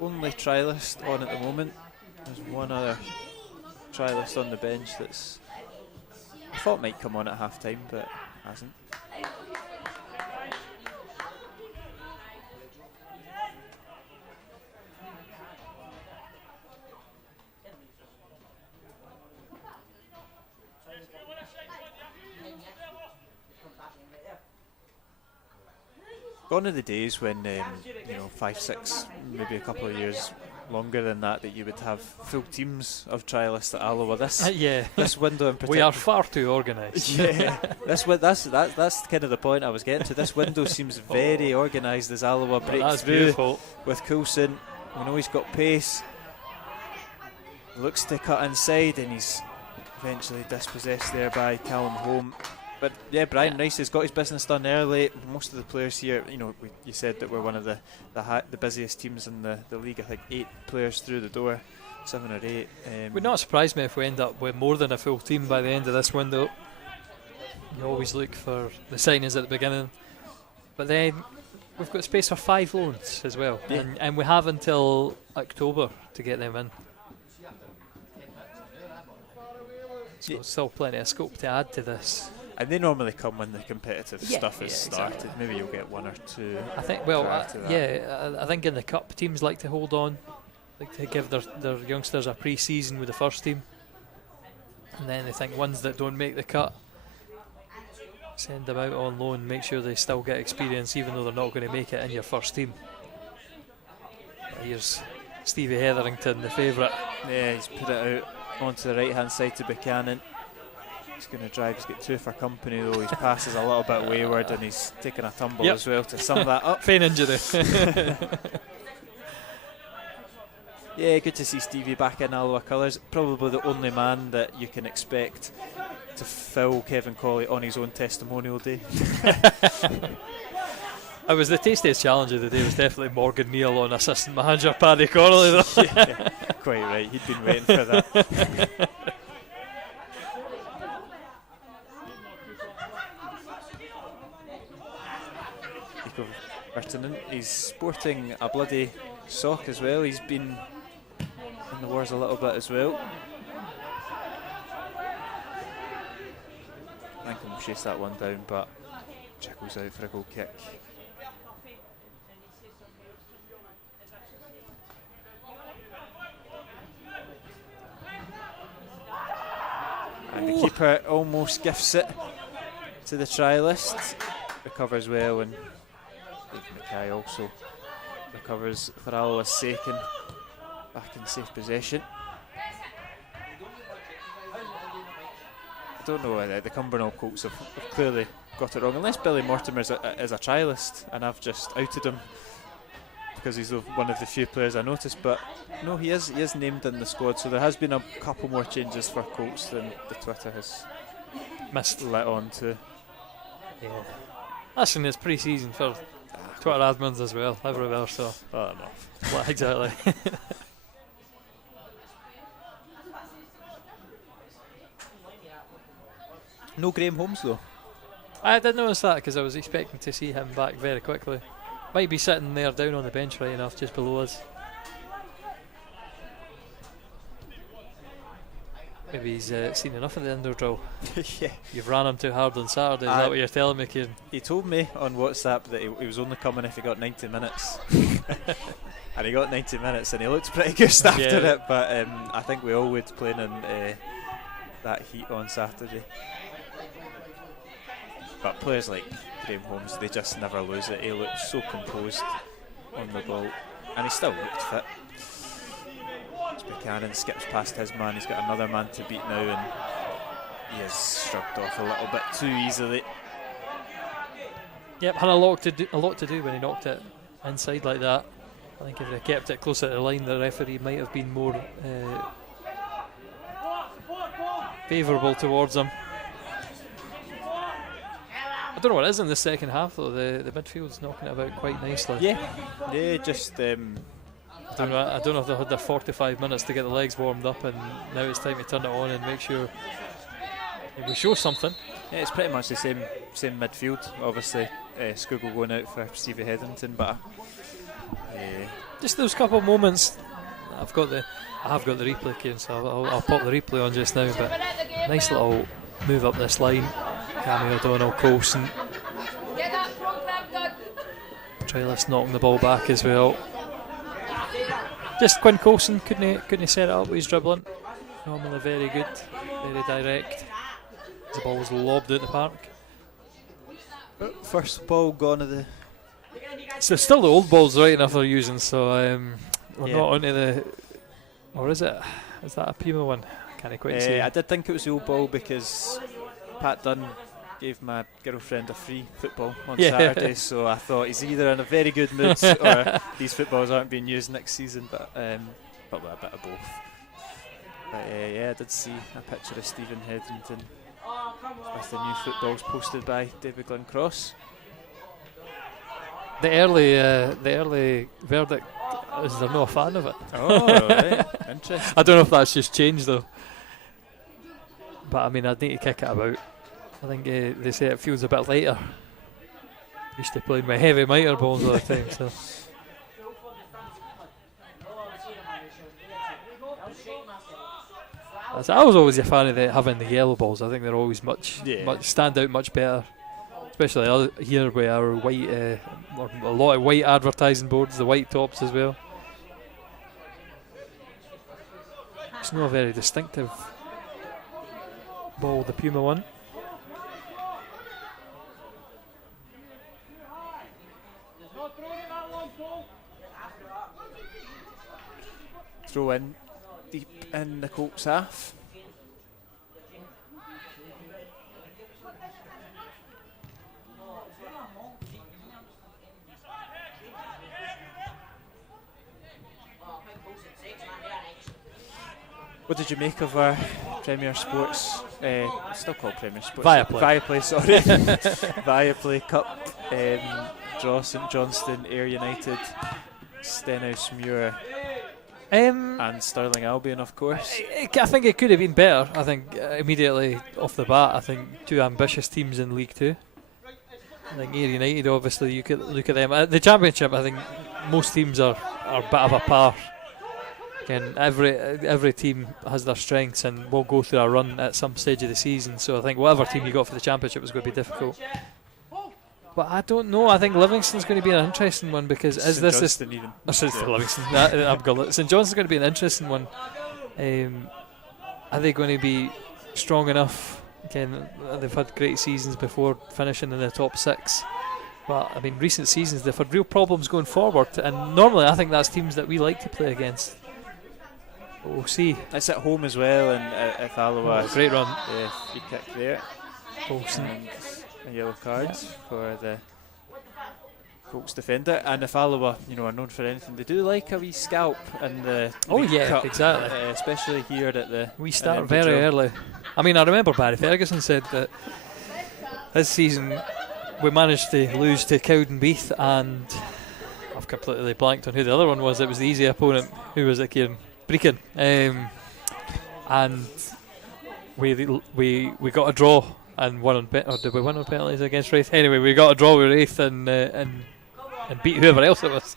only trialist on at the moment. There's one other trialist on the bench that's I thought might come on at half time, but hasn't. Gone are the days when 5, 6, maybe a couple of years longer than that you would have full teams of trialists at Alloa. This window in particular, We are far too organised. Yeah, that's kind of the point I was getting to. This window seems very organised as Alloa break That's through beautiful. with Coulson. We know he's got pace. Looks to cut inside, and he's eventually dispossessed there by Callum Home. But yeah, Brian Rice has got his business done early. Most of the players here, you said that we're one of the busiest teams in the league. I think 8 players through the door, 7 or 8. Would not surprise me if we end up with more than a full team by the end of this window. You always look for the signings at the beginning, but then we've got space for 5 loans as well, Yeah. and we have until October to get them in. So still plenty of scope to add to this. And they normally come when the competitive stuff is started. Exactly. Maybe you'll get one or two. I think. Well, prior to that. I think in the cup teams like to hold on, like to give their youngsters a pre-season with the first team, and then they think ones that don't make the cut, send them out on loan, make sure they still get experience even though they're not going to make it in your first team. Here's Stevie Hetherington, the favourite. Yeah, he's put it out onto the right hand side to Buchanan. He's going to drive. He's got 2 for company though. His pass is a little bit wayward and he's taken a tumble as well to sum that up. Feign injury. Yeah, good to see Stevie back in Alloa colours. Probably the only man that you can expect to fill Kevin Colley on his own testimonial day. It was the tastiest challenge of the day. It was definitely Morgan Neal on assistant manager Paddy Corley though. Yeah, quite right. He'd been waiting for that. Nico Vertinen, he's sporting a bloody sock as well. He's been in the wars a little bit as well. I think he'll chase that one down, but Chickle's out for a goal kick. And the keeper almost gifts it to the trialist. Recovers well, and Dave Mackay also recovers for Alloa's sake and back in safe possession. I don't know whether the Cumbernauld Colts have clearly got it wrong, unless Billy Mortimer is a trialist and I've just outed him because he's one of the few players I noticed. But no, he is named in the squad, so there has been a couple more changes for Colts than the Twitter has Missed. let on to. Yeah. Listen, it's pre-season for Twitter admins as well, everywhere, so. Fair enough. Well, exactly. No Graham Holmes though. I did notice that because I was expecting to see him back very quickly. Might be sitting there down on the bench right enough, just below us. Maybe he's seen enough of the indoor drill. Yeah. You've ran him too hard on Saturday, is that what you're telling me, Kieran? He told me on WhatsApp that he was only coming if he got 90 minutes. And he got 90 minutes and he looked pretty good after it, but I think we all would playing in that heat on Saturday. But players like Graham Holmes, they just never lose it. He looked so composed on the ball and he still looked fit. Buchanan skips past his man, he's got another man to beat now and he has shrugged off a little bit too easily. Yep, had a lot to do when he knocked it inside like that. I think if they kept it closer to the line, the referee might have been more favourable towards him. I don't know what it is in the second half though. The midfield's knocking it about quite nicely. Yeah, just I don't know if they had their 45 minutes to get the legs warmed up and now it's time to turn it on and make sure we show something. Yeah, it's pretty much the same midfield. Obviously, Skugel going out for Stevie Hetherington, but just those couple of moments. I have got the replay, Kieran, so I'll pop the replay on just now. But nice little move up this line. Cammy O'Donnell, Coulson. Trialist knocking the ball back as well. Just Quinn Coulson couldn't set it up with his dribbling. Normally very good, very direct. The ball was lobbed out the park. first ball gone of the. So still the old balls right enough they're using, so we're not onto the. Or is it? Is that a Puma one? Can't quite see. I did think it was the old ball because Pat Dunn gave my girlfriend a free football on Saturday, so I thought he's either in a very good mood or these footballs aren't being used next season, but probably a bit of both. But I did see a picture of Stephen Hetherington with the new footballs posted by David Glencross. The early verdict is they're not a fan of it. Oh, right. Interesting. I don't know if that's just changed though. But I mean, I'd need to kick it about. I think they say it feels a bit lighter. Used to playing with heavy miter balls all the time, so. I was always a fan of having the yellow balls. I think they're always much stand out much better. Especially here where our white, or a lot of white advertising boards, the white tops as well. It's not a very distinctive ball, the Puma one. Throw in deep in the Colts half. What did you make of our Premier Sports, still called Premier Sports? Viaplay, sorry. Viaplay Cup draw, St Johnstone, Ayr United, Stenhousemuir and Stirling Albion, of course. I think it could have been better. I think immediately off the bat, I think two ambitious teams in League Two. I think Ayr United, obviously, you could look at them. The Championship, I think most teams are a bit of a par. Again, every team has their strengths and will go through a run at some stage of the season. So I think whatever team you got for the Championship was going to be difficult. But I don't know. I think Livingston's going to be an interesting one because St Johnstone even. Livingston. I've got St Johnstone's going to be an interesting one. Are they going to be strong enough? Again, they've had great seasons before finishing in the top 6. But I mean, recent seasons they've had real problems going forward. And normally, I think that's teams that we like to play against. But we'll see. It's at home as well, and if Alloa, great run. Yeah, free kick there. Olsen. And a yellow card for the Colts defender. And if Alloa, are known for anything, they do like a wee scalp in the cup, exactly. Especially here at the. We start very early. I mean, I remember Barry Ferguson said that this season we managed to lose to Cowdenbeath, and I've completely blanked on who the other one was. It was the easy opponent. Who was it, Kieran? Brecon. And we got a draw and won on or did we win on penalties against Wraith? Anyway, we got a draw with Wraith and beat whoever else it was.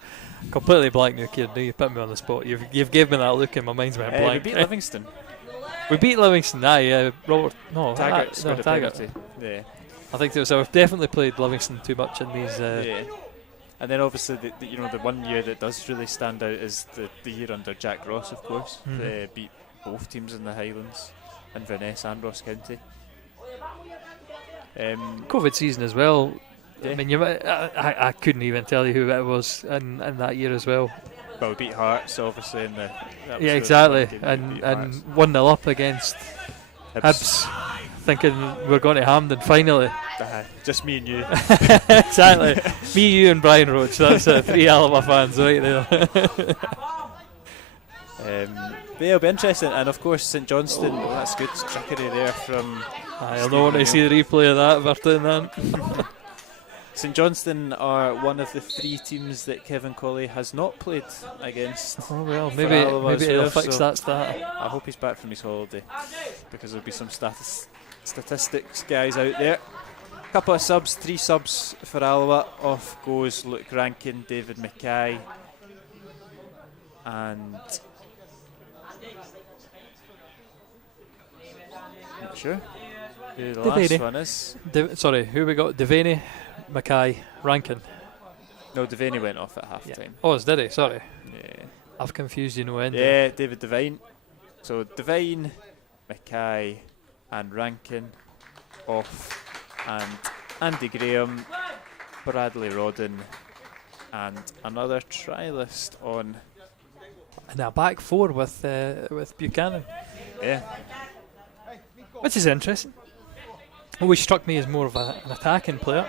Completely blank now, Kieran. You put me on the spot. You've given me that look and my mind's went blank. We beat Livingston. We beat Livingston. Robert. No, Taggart. Taggart. Yeah. I think so. We've definitely played Livingston too much in these. Yeah. And then obviously the 1 year that does really stand out is the year under Jack Ross, of course. Beat both teams in the Highlands, Inverness and Ross County. COVID season as well. Yeah. I mean, I couldn't even tell you who it was in that year as well. Well, we beat Hearts obviously in the. Yeah, exactly. And 1-0 up against Hibs, thinking we're going to Hampden finally. Just me and you. Exactly. Me, you, and Brian Roach. That's 3 Alloa fans right there. It'll be interesting, and of course St Johnstone. Oh, that's good trickery there from. I'll not want to see the replay of that. If we're doing that. St Johnstone are one of the 3 teams that Kevin Colley has not played against. Oh well, maybe he'll fix that stat. I hope he's back from his holiday, because there'll be some statistics guys out there. Couple of subs, 3 subs for Alloa. Off goes Luke Rankin, David Mackay, and not sure who the last one is. Sorry, who we got? Devaney, Mackay, Rankin. No, Devaney went off at half time. Oh, did he? Sorry. Yeah. I've confused you no end. Yeah, David Devine. So Devine, Mackay and Rankin off, and Andy Graham, Bradley Rodden and another trialist on. And a back 4 with Buchanan. Yeah. Which is interesting. Always struck me as more of an attacking player.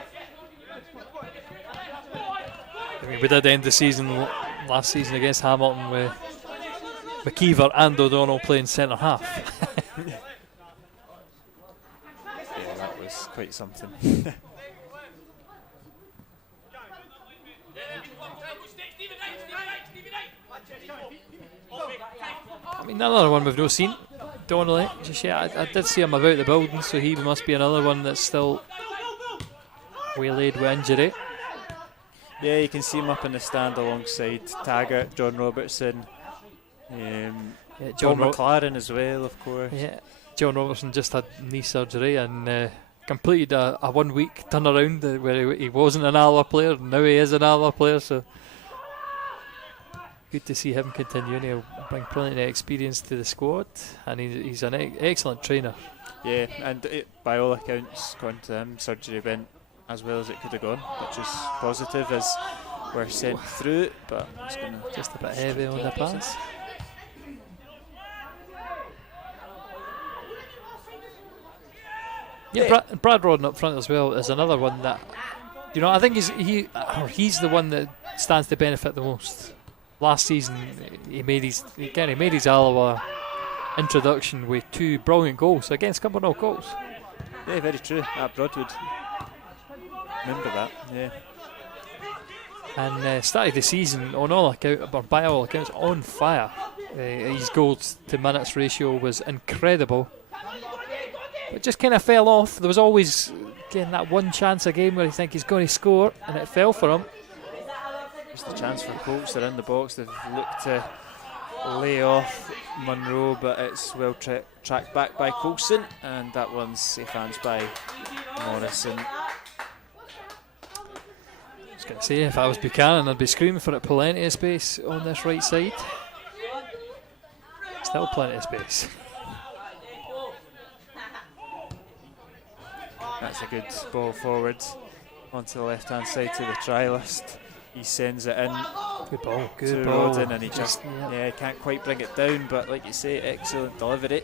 I mean, we did end the season last season against Hamilton with McKeever and O'Donnell playing centre half. Yeah, that was quite something. I mean, another one we've not seen. Donnelly, just yet. I did see him about the building, so he must be another one that's still waylaid with injury. Yeah, you can see him up in the stand alongside Taggart, John Robertson, John McLaren as well, of course. Yeah, John Robertson just had knee surgery and completed a 1 week turnaround where he wasn't an Alloa player, and now he is an Alloa player, so good to see him continuing. He'll bring plenty of experience to the squad, and he's an excellent trainer. Yeah, and by all accounts, according to him, surgery went as well as it could have gone, which is positive as we're sent through it, but it's going to just a bit heavy on the pass. Yeah, Brad Rodden up front as well is another one that, I think he's the one that stands to benefit the most. Last season, he made his Alloa introduction with 2 brilliant goals against Cumbernauld Colts. Yeah, very true. At Broadwood. Remember that, yeah. And started the season by all accounts on fire. His goals to minutes ratio was incredible. It just kind of fell off. There was always that one chance a game where you think he's going to score, and it fell for him. Just a chance for Colts. They're in the box. They've looked to lay off Monroe, but it's well tracked back by Coulson, and that one's safe hands by Morrison. I was going to say, if I was Buchanan, I'd be screaming for it. Plenty of space on this right side. Still plenty of space. That's a good ball forward onto the left hand side to the trialist. He sends it in. Good ball, to Rodden, and he just can't quite bring it down, but like you say, excellent delivery.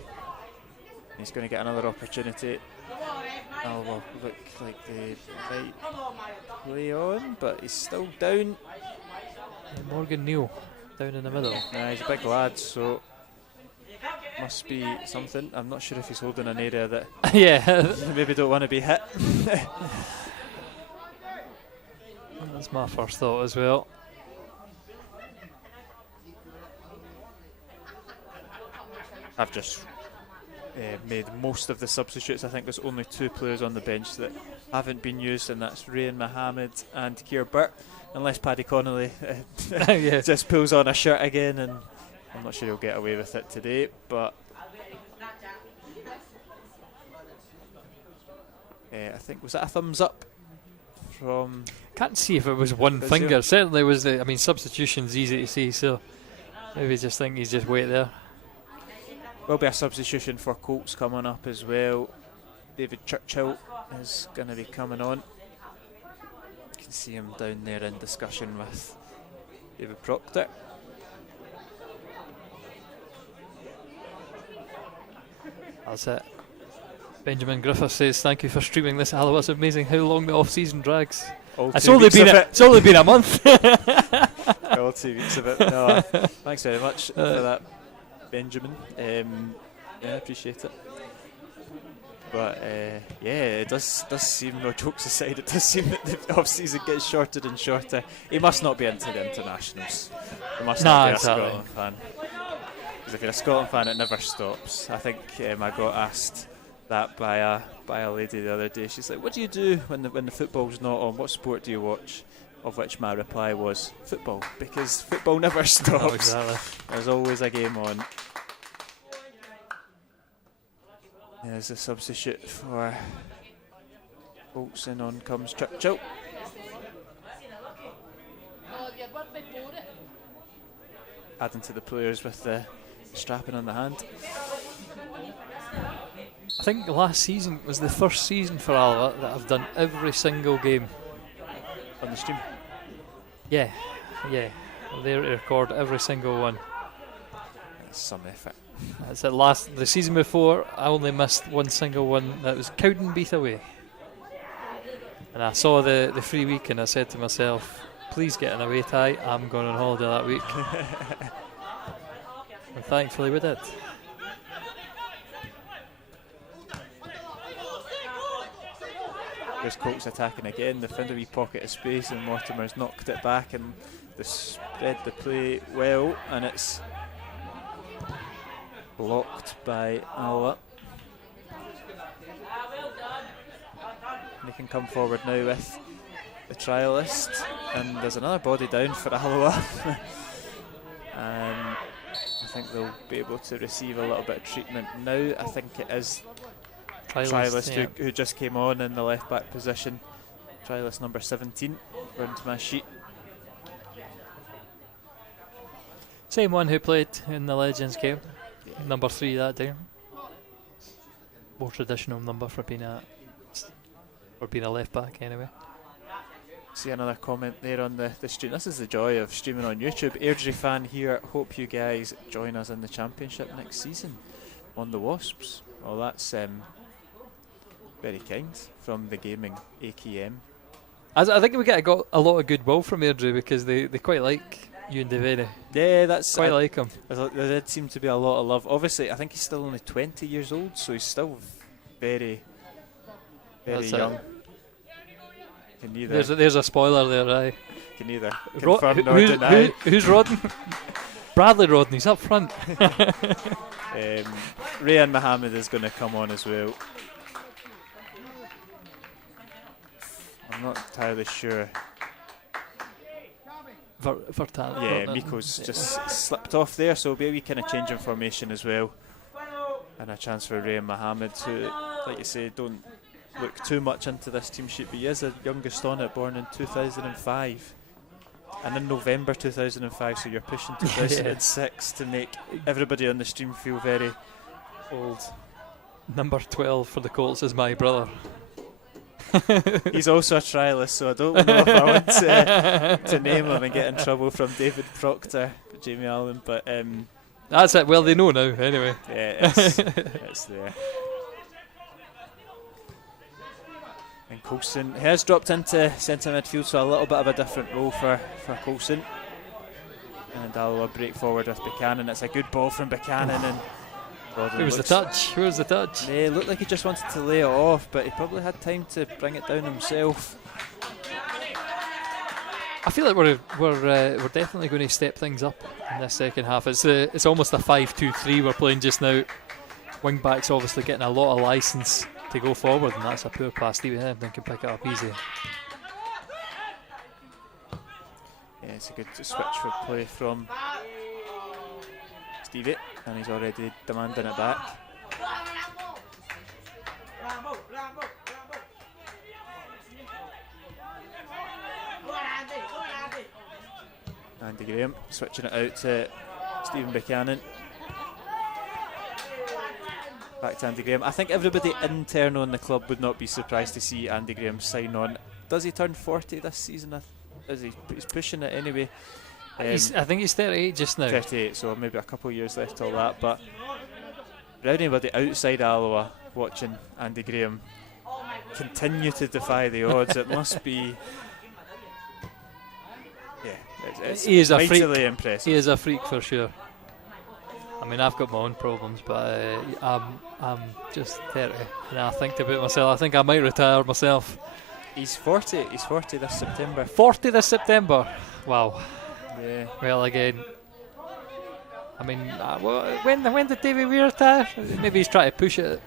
He's going to get another opportunity. Alloa look like they might play on, but he's still down. Morgan Neal down in the middle. He's a big lad, so must be something. I'm not sure if he's holding an area that maybe don't want to be hit. That's my first thought as well. I've just made most of the substitutes. I think there's only 2 players on the bench that haven't been used, and that's Ryan Mohammed and Keir Burt, unless Paddy Connolly just pulls on a shirt again, and I'm not sure he'll get away with it today, but I think, was that a thumbs up from... Can't see if it was one finger. Certainly was substitution's easy to see, so maybe just think he's just wait there. Will be a substitution for Colts coming up as well. David Churchill is going to be coming on. You can see him down there in discussion with David Proctor. That's it. Benjamin Griffith says, thank you for streaming this, Alloa. It's amazing how long the off-season drags. It's only been a month. All 2 weeks of it. No, thanks very much for that, Benjamin. I appreciate it. But it does seem, no jokes aside, it does seem that the off-season gets shorter and shorter. He must not be into the internationals. He must not be a Scotland fan. Because if you're a Scotland fan, it never stops. I think I got asked that by a lady the other day. She's like, what do you do when the football's not on? What sport do you watch? Of which my reply was football, because football never stops. Oh, exactly. There's always a game on. There's a substitute for Colts, and on comes Churchill. Adding to the players with the strapping on the hand. I think last season was the first season for Alloa that I've done every single game on the stream. Yeah. There to record every single one. That's some effort. That's it. The season before, I only missed one single one. That was Cowdenbeath away. And I saw the free week, and I said to myself, please get an away tie. I'm going on holiday that week. And thankfully we did. There's Colts attacking again. They found a wee pocket of space, and Mortimer's knocked it back, and they spread the play well, and it's blocked by Alloa. They can come forward now with the trialist, and there's another body down for Alloa. I think they'll be able to receive a little bit of treatment now. I think it is Trialist who just came on in the left back position. Trialist number 17, according to my sheet. Same one who played in the Legends game, number 3 that day. More traditional number for being a left back anyway. See another comment there on the stream. This is the joy of streaming on YouTube. Airdrie fan here. Hope you guys join us in the championship next season on the Wasps. Well, that's very kind from the gaming AKM. I think we get a lot of goodwill from Airdrie because they quite like Ewan Devaney. Yeah, that's quite like him. There did seem to be a lot of love. Obviously, I think he's still only 20 years old, so he's still very, very young. There's a spoiler there, aye. Can neither confirm nor deny. Who's Rodden? Bradley Rodden, he's up front. Rayan Mohammed is going to come on as well. I'm not entirely sure. Yeah, Miko's just slipped off there, so maybe kind of change in formation as well. And a chance for Rayan Mohammed, who, like you say, don't look too much into this team sheet, but he is the youngest on it, born in 2005. And in November 2005, so you're pushing 2006 to make everybody on the stream feel very old. Number 12 for the Colts is my brother. He's also a trialist, so I don't know if I want to name him and get in trouble from David Proctor, Jamie Allen, but that's it. Well, they know now anyway. Yeah, it's there. And Coulson has dropped into centre midfield, so a little bit of a different role for Coulson. And Alloa break forward with Buchanan. It's a good ball from Buchanan, and Who was the touch? Yeah, it looked like he just wanted to lay it off, but he probably had time to bring it down himself. I feel like we're definitely going to step things up in this second half. It's almost a 5-2-3 we're playing just now. Wing backs obviously getting a lot of licence to go forward, and that's a poor pass. Stevie Hampton can pick it up easy. Yeah, it's a good switch for play from Stevie, and he's already demanding it back. Andy Graham switching it out to Stephen Buchanan. Back to Andy Graham. I think everybody internal in the club would not be surprised to see Andy Graham sign on. Does he turn 40 this season? He's pushing it anyway. I think he's 38 just now. 38, so maybe a couple of years left till that. But for anybody outside Alloa watching Andy Graham continue to defy the odds, it must be. Yeah, it's he is a freak. Impressive. He is a freak for sure. I mean, I've got my own problems, but I'm just 30, and I think about myself. I think I might retire myself. He's 40. He's 40 this September. 40 this September. Wow. Yeah. Well, again, I mean, when did Davy Weir retire? Maybe he's trying to push it.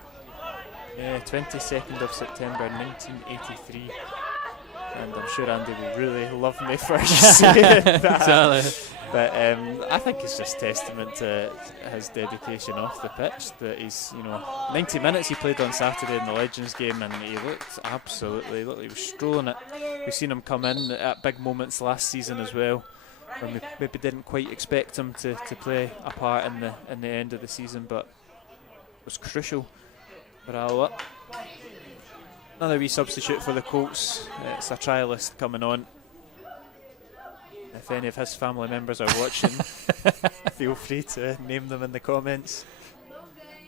Yeah, 22nd of September 1983. And I'm sure Andy will really love me for saying that. Exactly. But I think it's just testament to his dedication off the pitch. That he's, 90 minutes he played on Saturday in the Legends game, and he looked he was strolling it. We've seen him come in at big moments last season as well, when we maybe didn't quite expect him to play a part in the end of the season, but it was crucial for Alloa. Another wee substitute for the Colts. It's a trialist coming on. If any of his family members are watching, feel free to name them in the comments.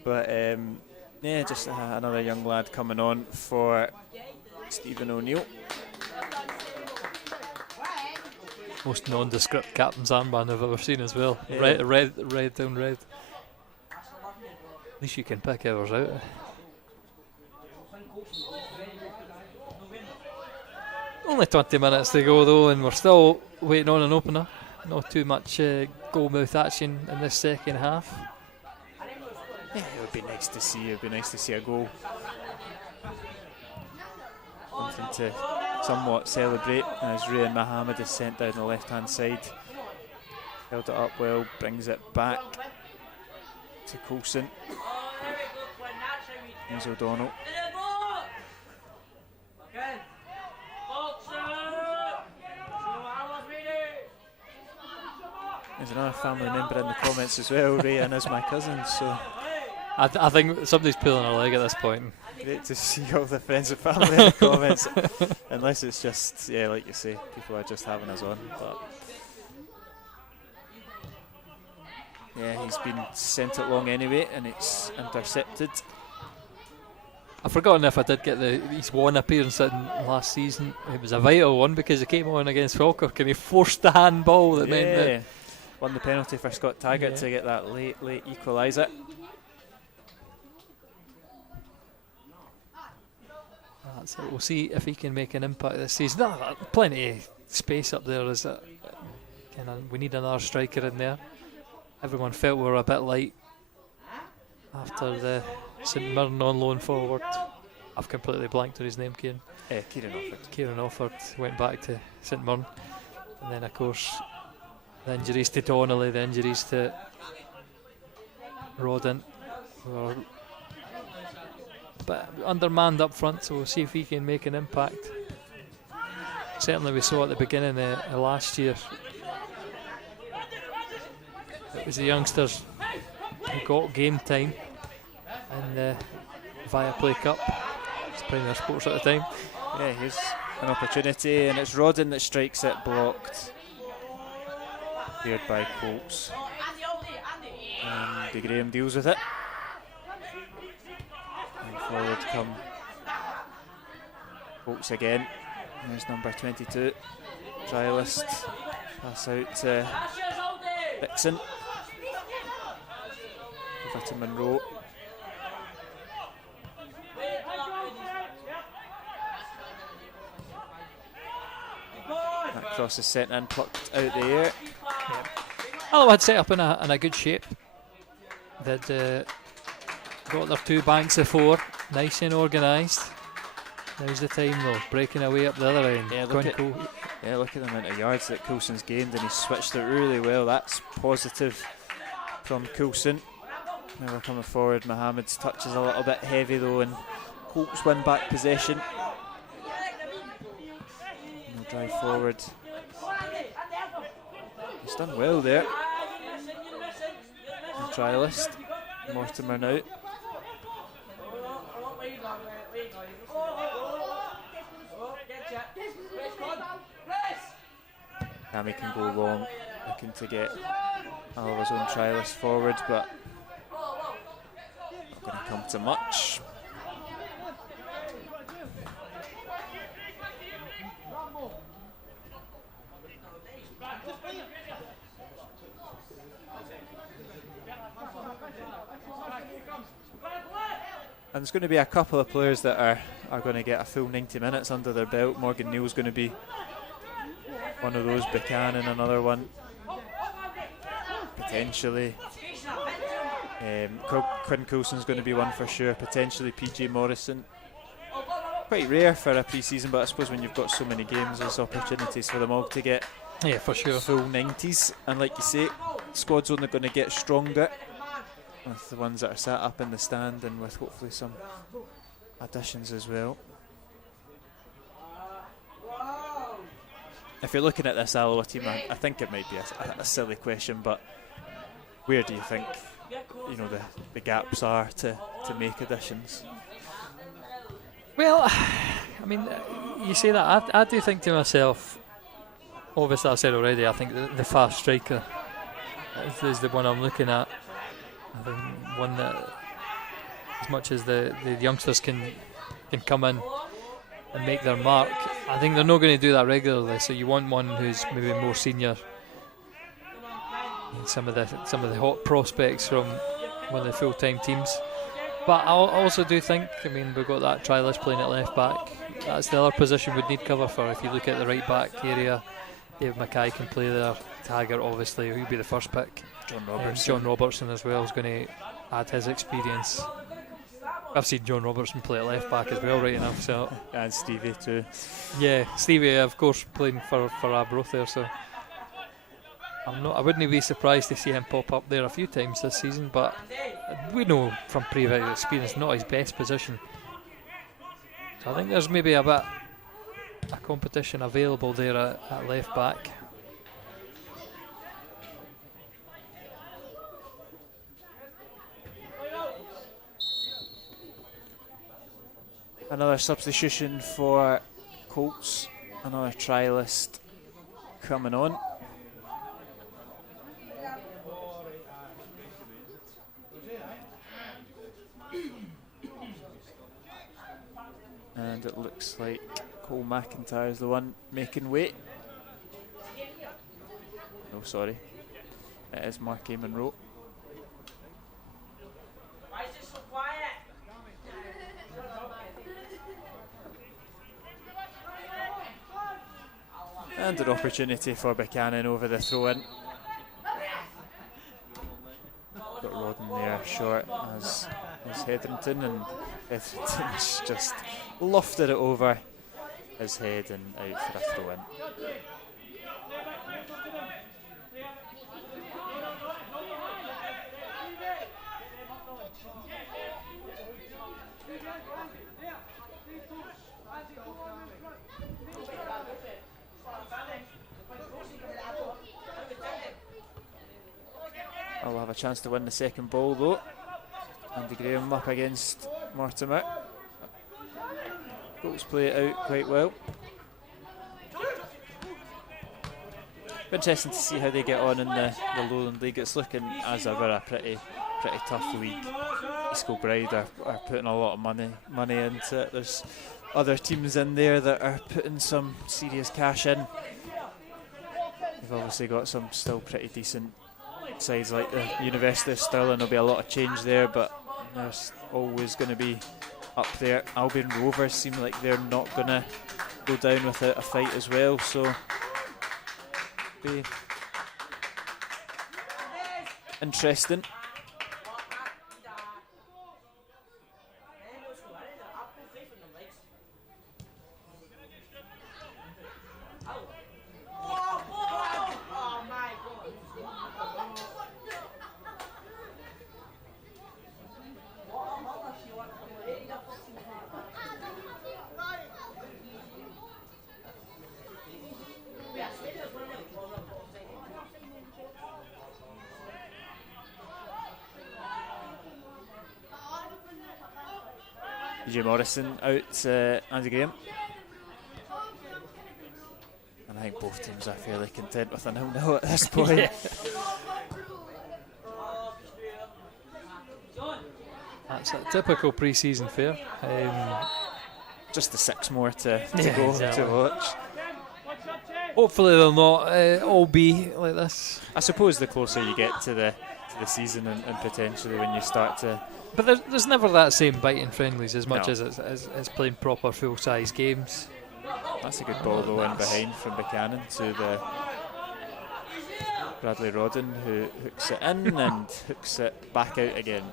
But just another young lad coming on for Stephen O'Neill. Most nondescript captain's armband I've ever seen as well. Yeah. Red down red. At least you can pick ours out. Only 20 minutes to go though, and we're still waiting on an opener. Not too much goalmouth action in this second half. Yeah, it would be nice to see. It would be nice to see a goal. Something to somewhat celebrate as Rayan Mohammed is sent down the left-hand side. Held it up well, brings it back. to Coulson. Here's O'Donnell. There's another family member in the comments as well. Rayan is my cousin, so I think somebody's pulling her leg at this point. great to see all the friends and family in the comments. Unless it's just, yeah, like you say, people are just having us on. But yeah, he's been sent it long anyway, and it's intercepted. I've forgotten if I did get his one appearance in last season. It was a vital one because he came on against Falkirk and he forced the handball that meant that won the penalty for Scott Taggart to get that late equaliser. That's it. We'll see if he can make an impact this season. Plenty of space up there. We need another striker in there. Everyone felt we were a bit light after the St Mirren on loan forward. I've completely blanked on his name, Kieran. Kieran Offord went back to St Mirren, and then of course the injuries to Donnelly, the injuries to Rodden were a bit undermanned up front, so we'll see if he can make an impact. Certainly we saw at the beginning of last year it was the youngsters who got game time in the Viaplay Cup. It's Premier Sports at the time. Yeah, here's an opportunity, and it's Rodden that strikes it, blocked. Cleared by Colts. And De Graham deals with it. And forward come Colts again. There's number 22, trialist. Pass out to Dixon. Over to Monroe. That cross is sent in, plucked out the air. Alloa had set up in a good shape. They'd got their two banks of four, nice and organised. Now's the time though, breaking away up the other end. Look at the amount of yards that Coulson's gained, and he's switched it really well. That's positive from Coulson. Now we're coming forward. Mohammed's touch is a little bit heavy though, and Colts win back possession. We'll drive forward. He's done well there. The trialist, Mortimer now. Cammy can go long, looking to get Alloa's own trialist forward, but not going to come to much. And there's going to be a couple of players that are going to get a full 90 minutes under their belt. Morgan Neal's going to be one of those, Buchanan another one, potentially. Quinn Coulson's going to be one for sure, potentially PJ Morrison. Quite rare for a pre-season, but I suppose when you've got so many games, there's opportunities for them all to get for sure full 90s. And like you say, squad's only going to get stronger with the ones that are sat up in the stand, and with hopefully some additions as well. If you're looking at this Alloa team, I think it might be a silly question, but where do you think the gaps are to make additions? Well, I mean, you say that, I do think to myself, obviously I said already, I think the fast striker is the one I'm looking at. I think one that, as much as the youngsters can come in and make their mark, I think they're not going to do that regularly, so you want one who's maybe more senior. And some of the hot prospects from one of the full-time teams. But I also do think, I mean, we've got that trialist playing at left back. That's the other position we'd need cover for. If you look at the right back area, David Mackay can play there. Taggart, obviously, he'll be the first pick. John Robertson as well is going to add his experience. I've seen John Robertson play at left back as well, right enough. So and Stevie too. Yeah, Stevie, of course, playing for Arbroath there. So I wouldn't be surprised to see him pop up there a few times this season, but we know from previous experience not his best position. So I think there's maybe a bit of competition available there at left back. Another substitution for Colts, another trialist coming on. And it looks like Cole McIntyre is the one making weight. No, sorry. It is Mark Monroe. And an opportunity for Buchanan over the throw-in. Got Rodden there short as Hetherington, and Hetherington's just lofted it over his head and out for a throw-in. I'll have a chance to win the second ball though. Andy Graham up against Mortimer. Colts play it out quite well. Interesting to see how they get on in the Lowland League. It's looking as ever a pretty tough league. East Kilbride are putting a lot of money into it. There's other teams in there that are putting some serious cash in. They've obviously got some still pretty decent sides like the University of Stirling. There'll be a lot of change there, but there's always going to be up there. Albion Rovers seem like they're not going to go down without a fight as well, so be interesting. DJ Morrison out Andy Graham. And I think both teams are fairly content with a 0-0 at this point. Yeah. That's a typical pre-season fare. Just the 6 more to go exactly. to watch. Hopefully they'll not all be like this. I suppose the closer you get to the season and potentially when you start to... But there's never that same bite in friendlies as much No. as it's playing proper full-size games. That's a good ball though in behind from Buchanan to the Bradley Rodden, who hooks it in and hooks it back out again.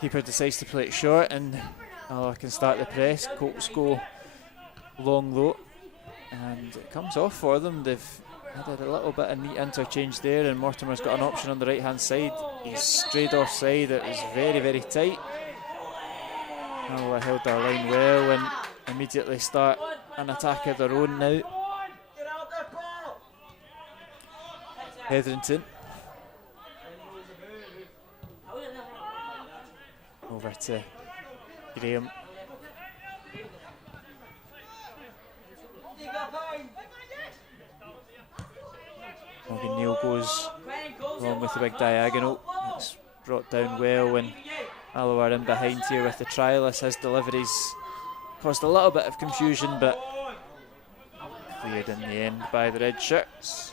Keeper decides to play it short and Alloa can start the press. Colts go long though, and it comes off for them. They've had a little bit of neat interchange there, and Mortimer's got an option on the right hand side. He's strayed offside. It was very, very tight. Alloa held their line well and immediately start an attack of their own now. Hetherington over to Graham. Morgan Neal goes along with the big diagonal. It's brought down well when Alloa are in behind here with the trialist. His deliveries caused a little bit of confusion, but cleared in the end by the red shirts.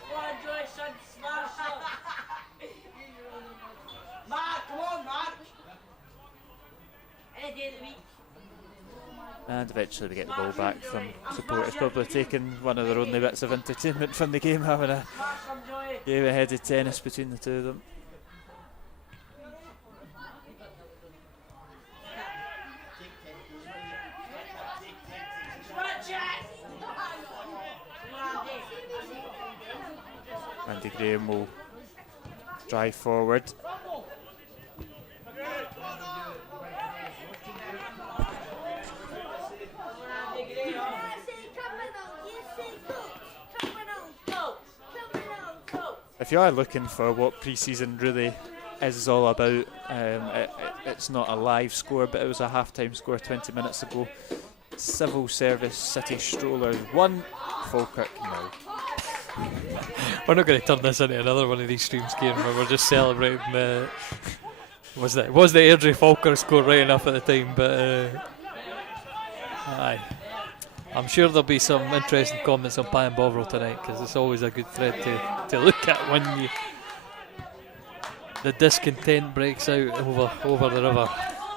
And eventually we get the ball back from supporters, probably taking one of their only bits of entertainment from the game, having a game ahead of tennis between the two of them. Andy Graham will drive forward. If you are looking for what pre-season really is all about, it's not a live score, but it was a half-time score 20 minutes ago. Civil Service City Strollers 1, Falkirk 0. We're not going to turn this into another one of these streams game where we're just celebrating was the Airdrie Falkirk score right enough at the time, but aye. I'm sure there'll be some interesting comments on Pie and Bovril tonight, because it's always a good thread to look at when the discontent breaks out over the river.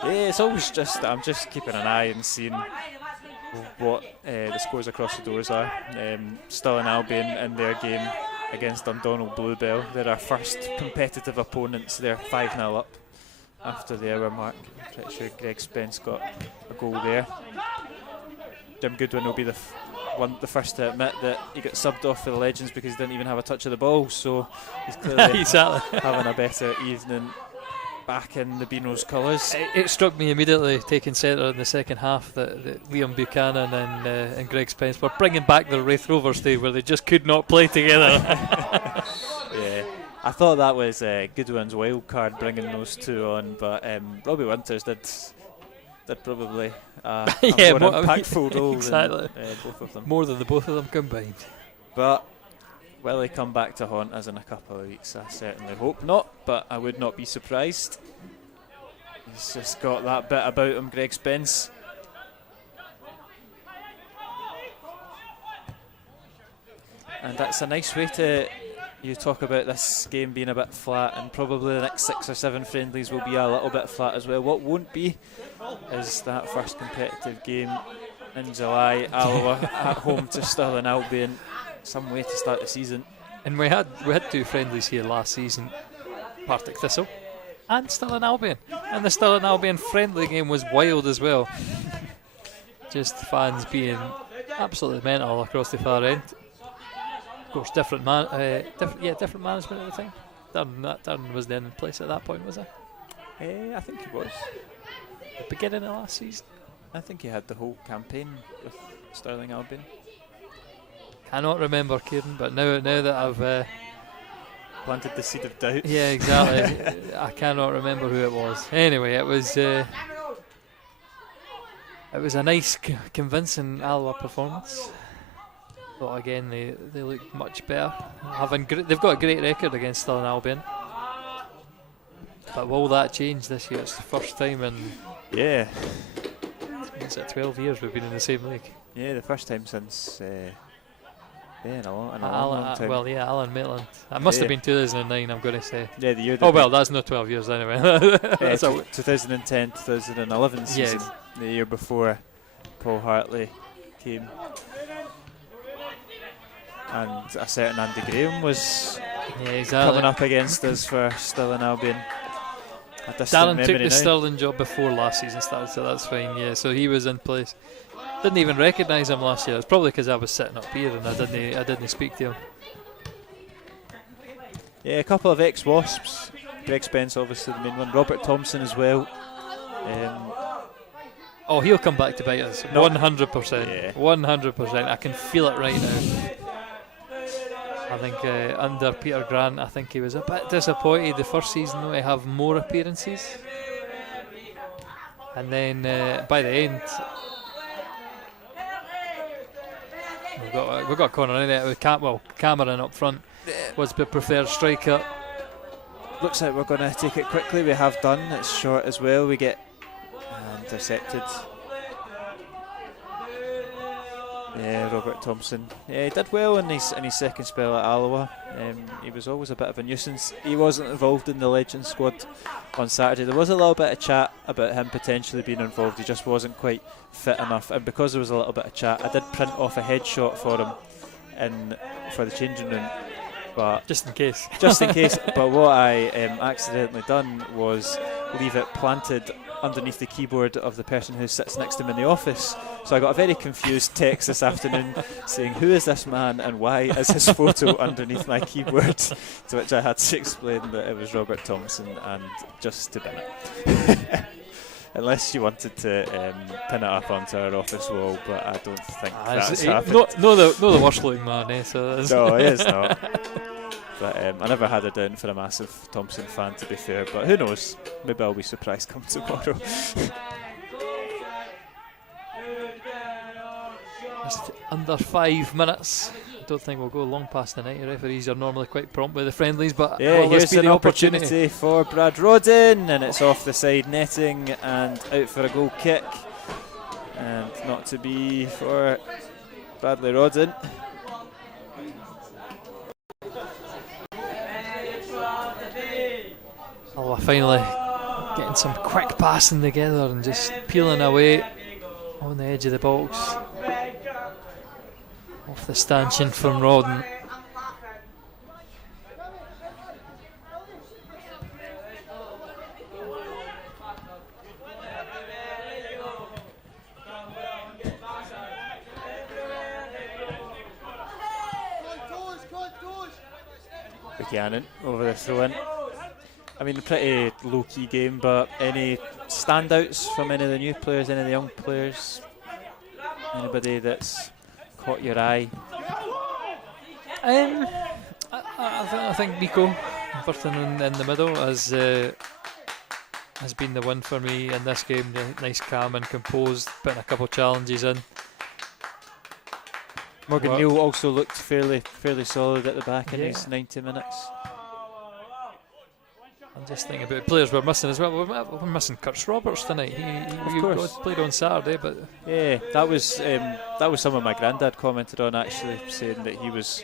Yeah, it's always just, I'm just keeping an eye and seeing what the scores across the doors are. Stirling Albion in their game against Dundonald Bluebell, they're our first competitive opponents. They're 5-0 up after the hour mark. I'm pretty sure Greg Spence got a goal there. Jim Goodwin will be the first to admit that he got subbed off for the Legends because he didn't even have a touch of the ball, so he's clearly exactly. having a better evening back in the Beano's colours. It struck me immediately, taking centre in the second half, that Liam Buchanan and Greg Spence were bringing back the Wraith Rovers day where they just could not play together. Yeah, I thought that was Goodwin's wild card, bringing those two on, but Robbie Winters did probably a more impactful role exactly. than both of them. More than the both of them combined. But will he come back to haunt us in a couple of weeks? I certainly hope not, but I would not be surprised. He's just got that bit about him, Greg Spence. And that's a nice way to talk about this game being a bit flat, and probably the next 6 or 7 friendlies will be a little bit flat as well. What won't be is that first competitive game in July, Alloa at home to Stirling Albion. Some way to start the season. And we had 2 friendlies here last season, Partick Thistle and Stirling Albion, and the Stirling Albion friendly game was wild as well. Just fans being absolutely mental across the far end. Of course, different management at the time. Darren was then in place at that point, was he? I think he was. The beginning of last season. I think he had the whole campaign with Stirling Albion. Cannot remember, Kieran, but now that I've planted the seed of doubt. Yeah, exactly. I cannot remember who it was. Anyway, it was a nice, convincing Alloa performance. But again, they look much better. They've got a great record against Stirling Albion. But will that change this year? It's the first time in 12 years we've been in the same league. Yeah, the first time since in a long time. Well, yeah, Alan Maitland. It must have been 2009, I'm going to say. Yeah, the year. Oh well, that's not 12 years anyway. 2010, 2011 season. Yeah. The year before Paul Hartley came. And a certain Andy Graham was coming up against us for Stirling Albion. Darren took the Stirling job before last season started, so that's fine. Yeah, so he was in place. Didn't even recognise him last year. It's probably because I was sitting up here and I didn't speak to him. Yeah, a couple of ex-Wasps. Greg Spence, obviously the main one. Robert Thompson as well. He'll come back to bite us. 100%. Yeah. 100%. I can feel it right now. I think under Peter Grant, I think he was a bit disappointed the first season though to have more appearances. And then by the end, we've got a corner in it with Cameron up front was the preferred striker. Looks like we're going to take it quickly. We have done. It's short as well. We get intercepted. Yeah, Robert Thompson. Yeah, he did well in his second spell at Alloa. He was always a bit of a nuisance. He wasn't involved in the Legends squad on Saturday. There was a little bit of chat about him potentially being involved. He just wasn't quite fit enough. And because there was a little bit of chat, I did print off a headshot for him for the changing room. But just in case. Just in case. But what I accidentally done was leave it planted underneath the keyboard of the person who sits next to him in the office. So I got a very confused text this afternoon saying, who is this man and why is his photo underneath my keyboard? To which I had to explain that it was Robert Thompson, and just to bin it. Unless you wanted to pin it up onto our office wall, but I don't think that's happened. No, the worst looking man, eh? So no, it is not. But I never had it down for a massive Thompson fan, to be fair. But who knows? Maybe I'll be surprised come tomorrow. Just under 5 minutes. I don't think we'll go long past the night. Referees are normally quite prompt with the friendlies, but yeah, well, here's an opportunity for Brad Rodden, and it's off the side netting and out for a goal kick, and not to be for Bradley Rodden. Oh, finally getting some quick passing together and just peeling away on the edge of the box. Off the stanchion from Rodden. Buchanan over the throw-in. I mean, a pretty low-key game, but any standouts from any of the new players, any of the young players? Anybody that's caught your eye? I think Miko Burton in the middle has been the win for me in this game. Nice, calm and composed, putting a couple of challenges in. Morgan Neal also looked fairly solid at the back in his 90 minutes. I'm just thinking about players we're missing as well. We're missing Kurtz Roberts tonight. He played on Saturday, but yeah, that was something my granddad commented on, actually, saying that he was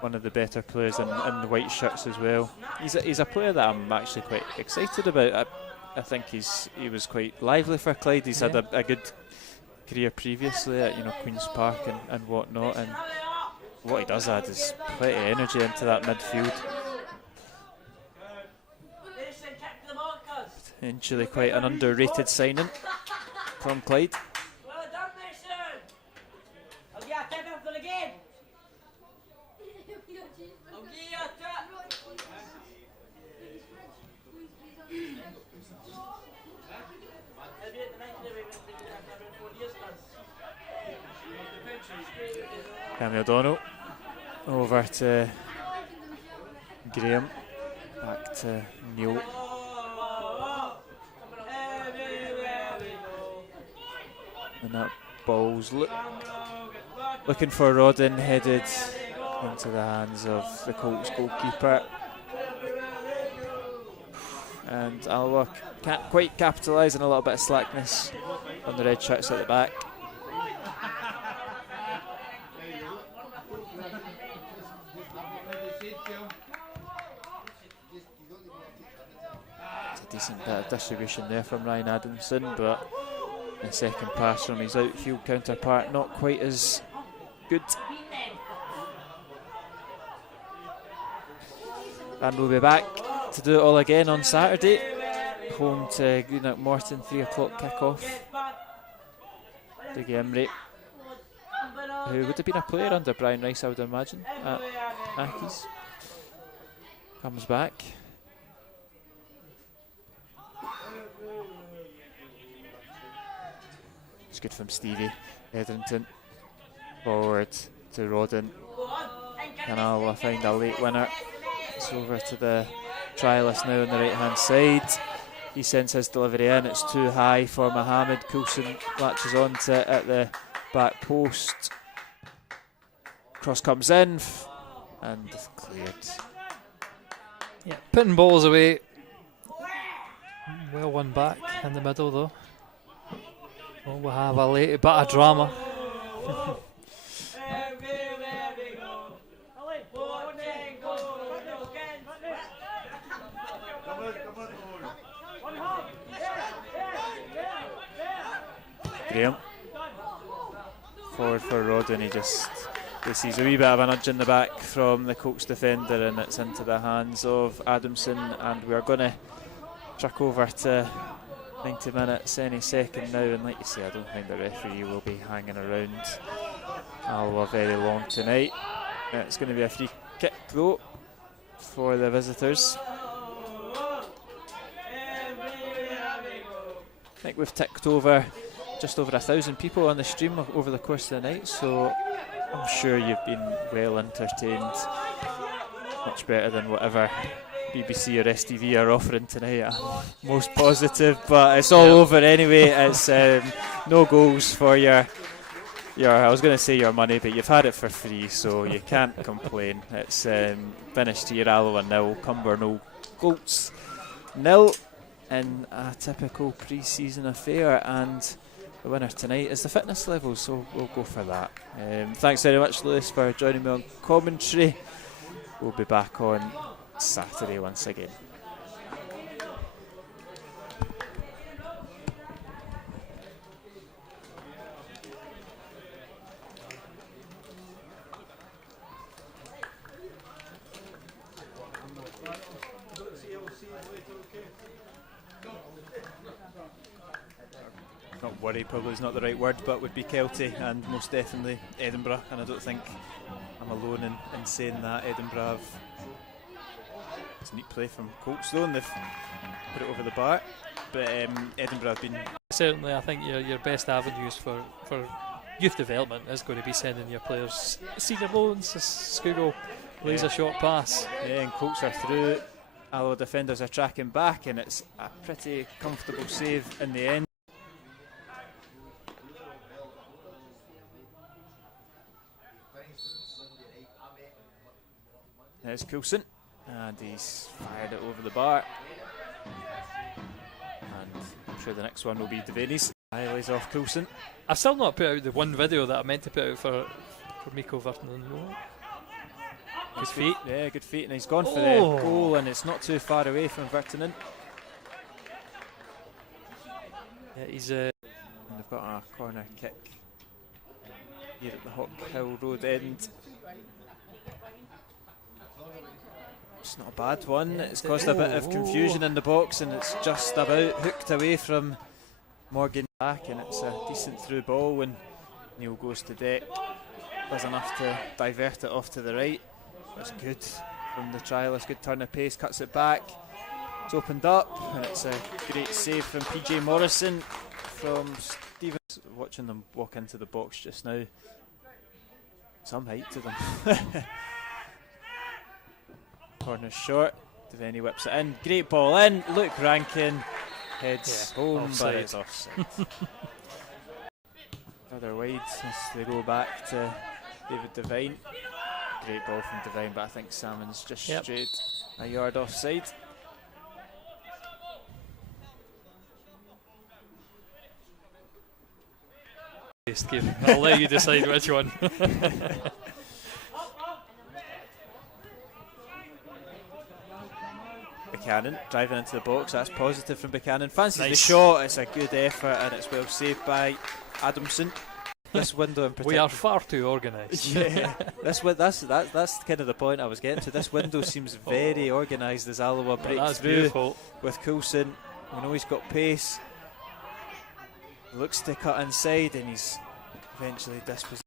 one of the better players in the white shirts as well. He's a player that I'm actually quite excited about. I think he was quite lively for Clyde. He's had a good career previously at Queen's Park and whatnot, and what he does add is plenty of energy into that midfield. Potentially quite an underrated signing from Clyde. Well done, Mason. I'll give you a tip for the game. I'll give you a tip. Cammy O'Donnell over to Graham, back to Neil. And that ball's looking for Rodden, headed into the hands of the Colts goalkeeper. And Alloa can't quite capitalise on a little bit of slackness on the red shirts at the back. It's a decent bit of distribution there from Ryan Adamson, but the second pass from his outfield counterpart not quite as good. And we'll be back to do it all again on Saturday. Home to Greenock Morton, 3 o'clock kick-off. Dougie Emery, who would have been a player under Brian Rice, I would imagine, at Accies, comes back. It's good from Stevie Edrington. Forward to Rodden. Can Alloa find a late winner? It's over to the trialist now on the right hand side. He sends his delivery in. It's too high for Mohammed. Coulson latches on to it at the back post. Cross comes in and cleared. Yeah, putting balls away. Well won back in the middle though. Well, we'll have a late bit of drama. Graham. Forward for Rodden, he sees a wee bit of a nudge in the back from the Colts defender, and it's into the hands of Adamson, and we're going to truck over to 90 minutes any second now, and like you say, I don't think the referee will be hanging around Alloa very long tonight. It's going to be a free kick though for the visitors. I think we've ticked over just over 1,000 people on the stream over the course of the night, so I'm sure you've been well entertained. Much better than whatever BBC or STV are offering tonight. I'm most positive, but it's all over anyway. It's no goals for your I was going to say your money, but you've had it for free, so you can't complain. It's finished here, Alloa 0, Cumbernauld Colts 0 in a typical pre-season affair, and the winner tonight is the fitness level, so we'll go for that. Thanks very much, Lewis, for joining me on commentary. We'll be back on Saturday once again. Not worry probably is not the right word, but would be Kelty and most definitely Edinburgh, and I don't think I'm alone in saying that. Edinburgh have, it's a neat play from Colts though, and they've put it over the bar, but Edinburgh have been... Certainly, I think your best avenues for youth development is going to be sending your players senior loans. Scougall lays a short pass. Yeah, and Colts are through. Alloa defenders are tracking back, and it's a pretty comfortable save in the end. There's Coulson, and he's fired it over the bar, and I'm sure the next one will be Devaney's. Highlights off Coulson. I've still not put out the one video that I meant to put out for Miko Vertinen. Good feet, yeah, good feet, and he's gone for the goal, and it's not too far away from Vertinen. Yeah, he's and they've got a corner kick here at the Hawk Hill Road end. It's not a bad one. It's caused a bit of confusion in the box, and it's just about hooked away from Morgan back, and it's a decent through ball when Neil goes to deck. Does enough to divert it off to the right. That's good from the trialist. Good turn of pace, cuts it back. It's opened up, and it's a great save from PJ Morrison from Stevens. Watching them walk into the box just now. Some height to them. Corner short, Devaney whips it in, great ball in, Luke Rankin heads home, offside. But it's offside. Further wide as they go back to David Devine. Great ball from Devine, but I think Salmon's just straight a yard offside. I'll let you decide which one. Buchanan driving into the box, that's positive from Buchanan. Fancies the shot, it's a good effort, and it's well saved by Adamson. This window in particular. We are far too organised. Yeah, that's kind of the point I was getting to. This window seems very organised as Alloa breaks through beautiful. With Coulson. We know he's got pace. Looks to cut inside, and he's eventually dispossessed.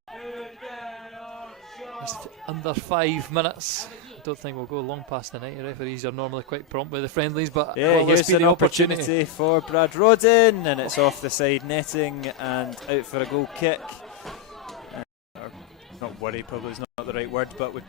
Just under 5 minutes. I don't think we'll go long past the night. Referees are normally quite prompt with the friendlies, but yeah, here's an opportunity for Brad Rodden, and it's off the side netting and out for a goal kick. Not worry, probably is not the right word, but would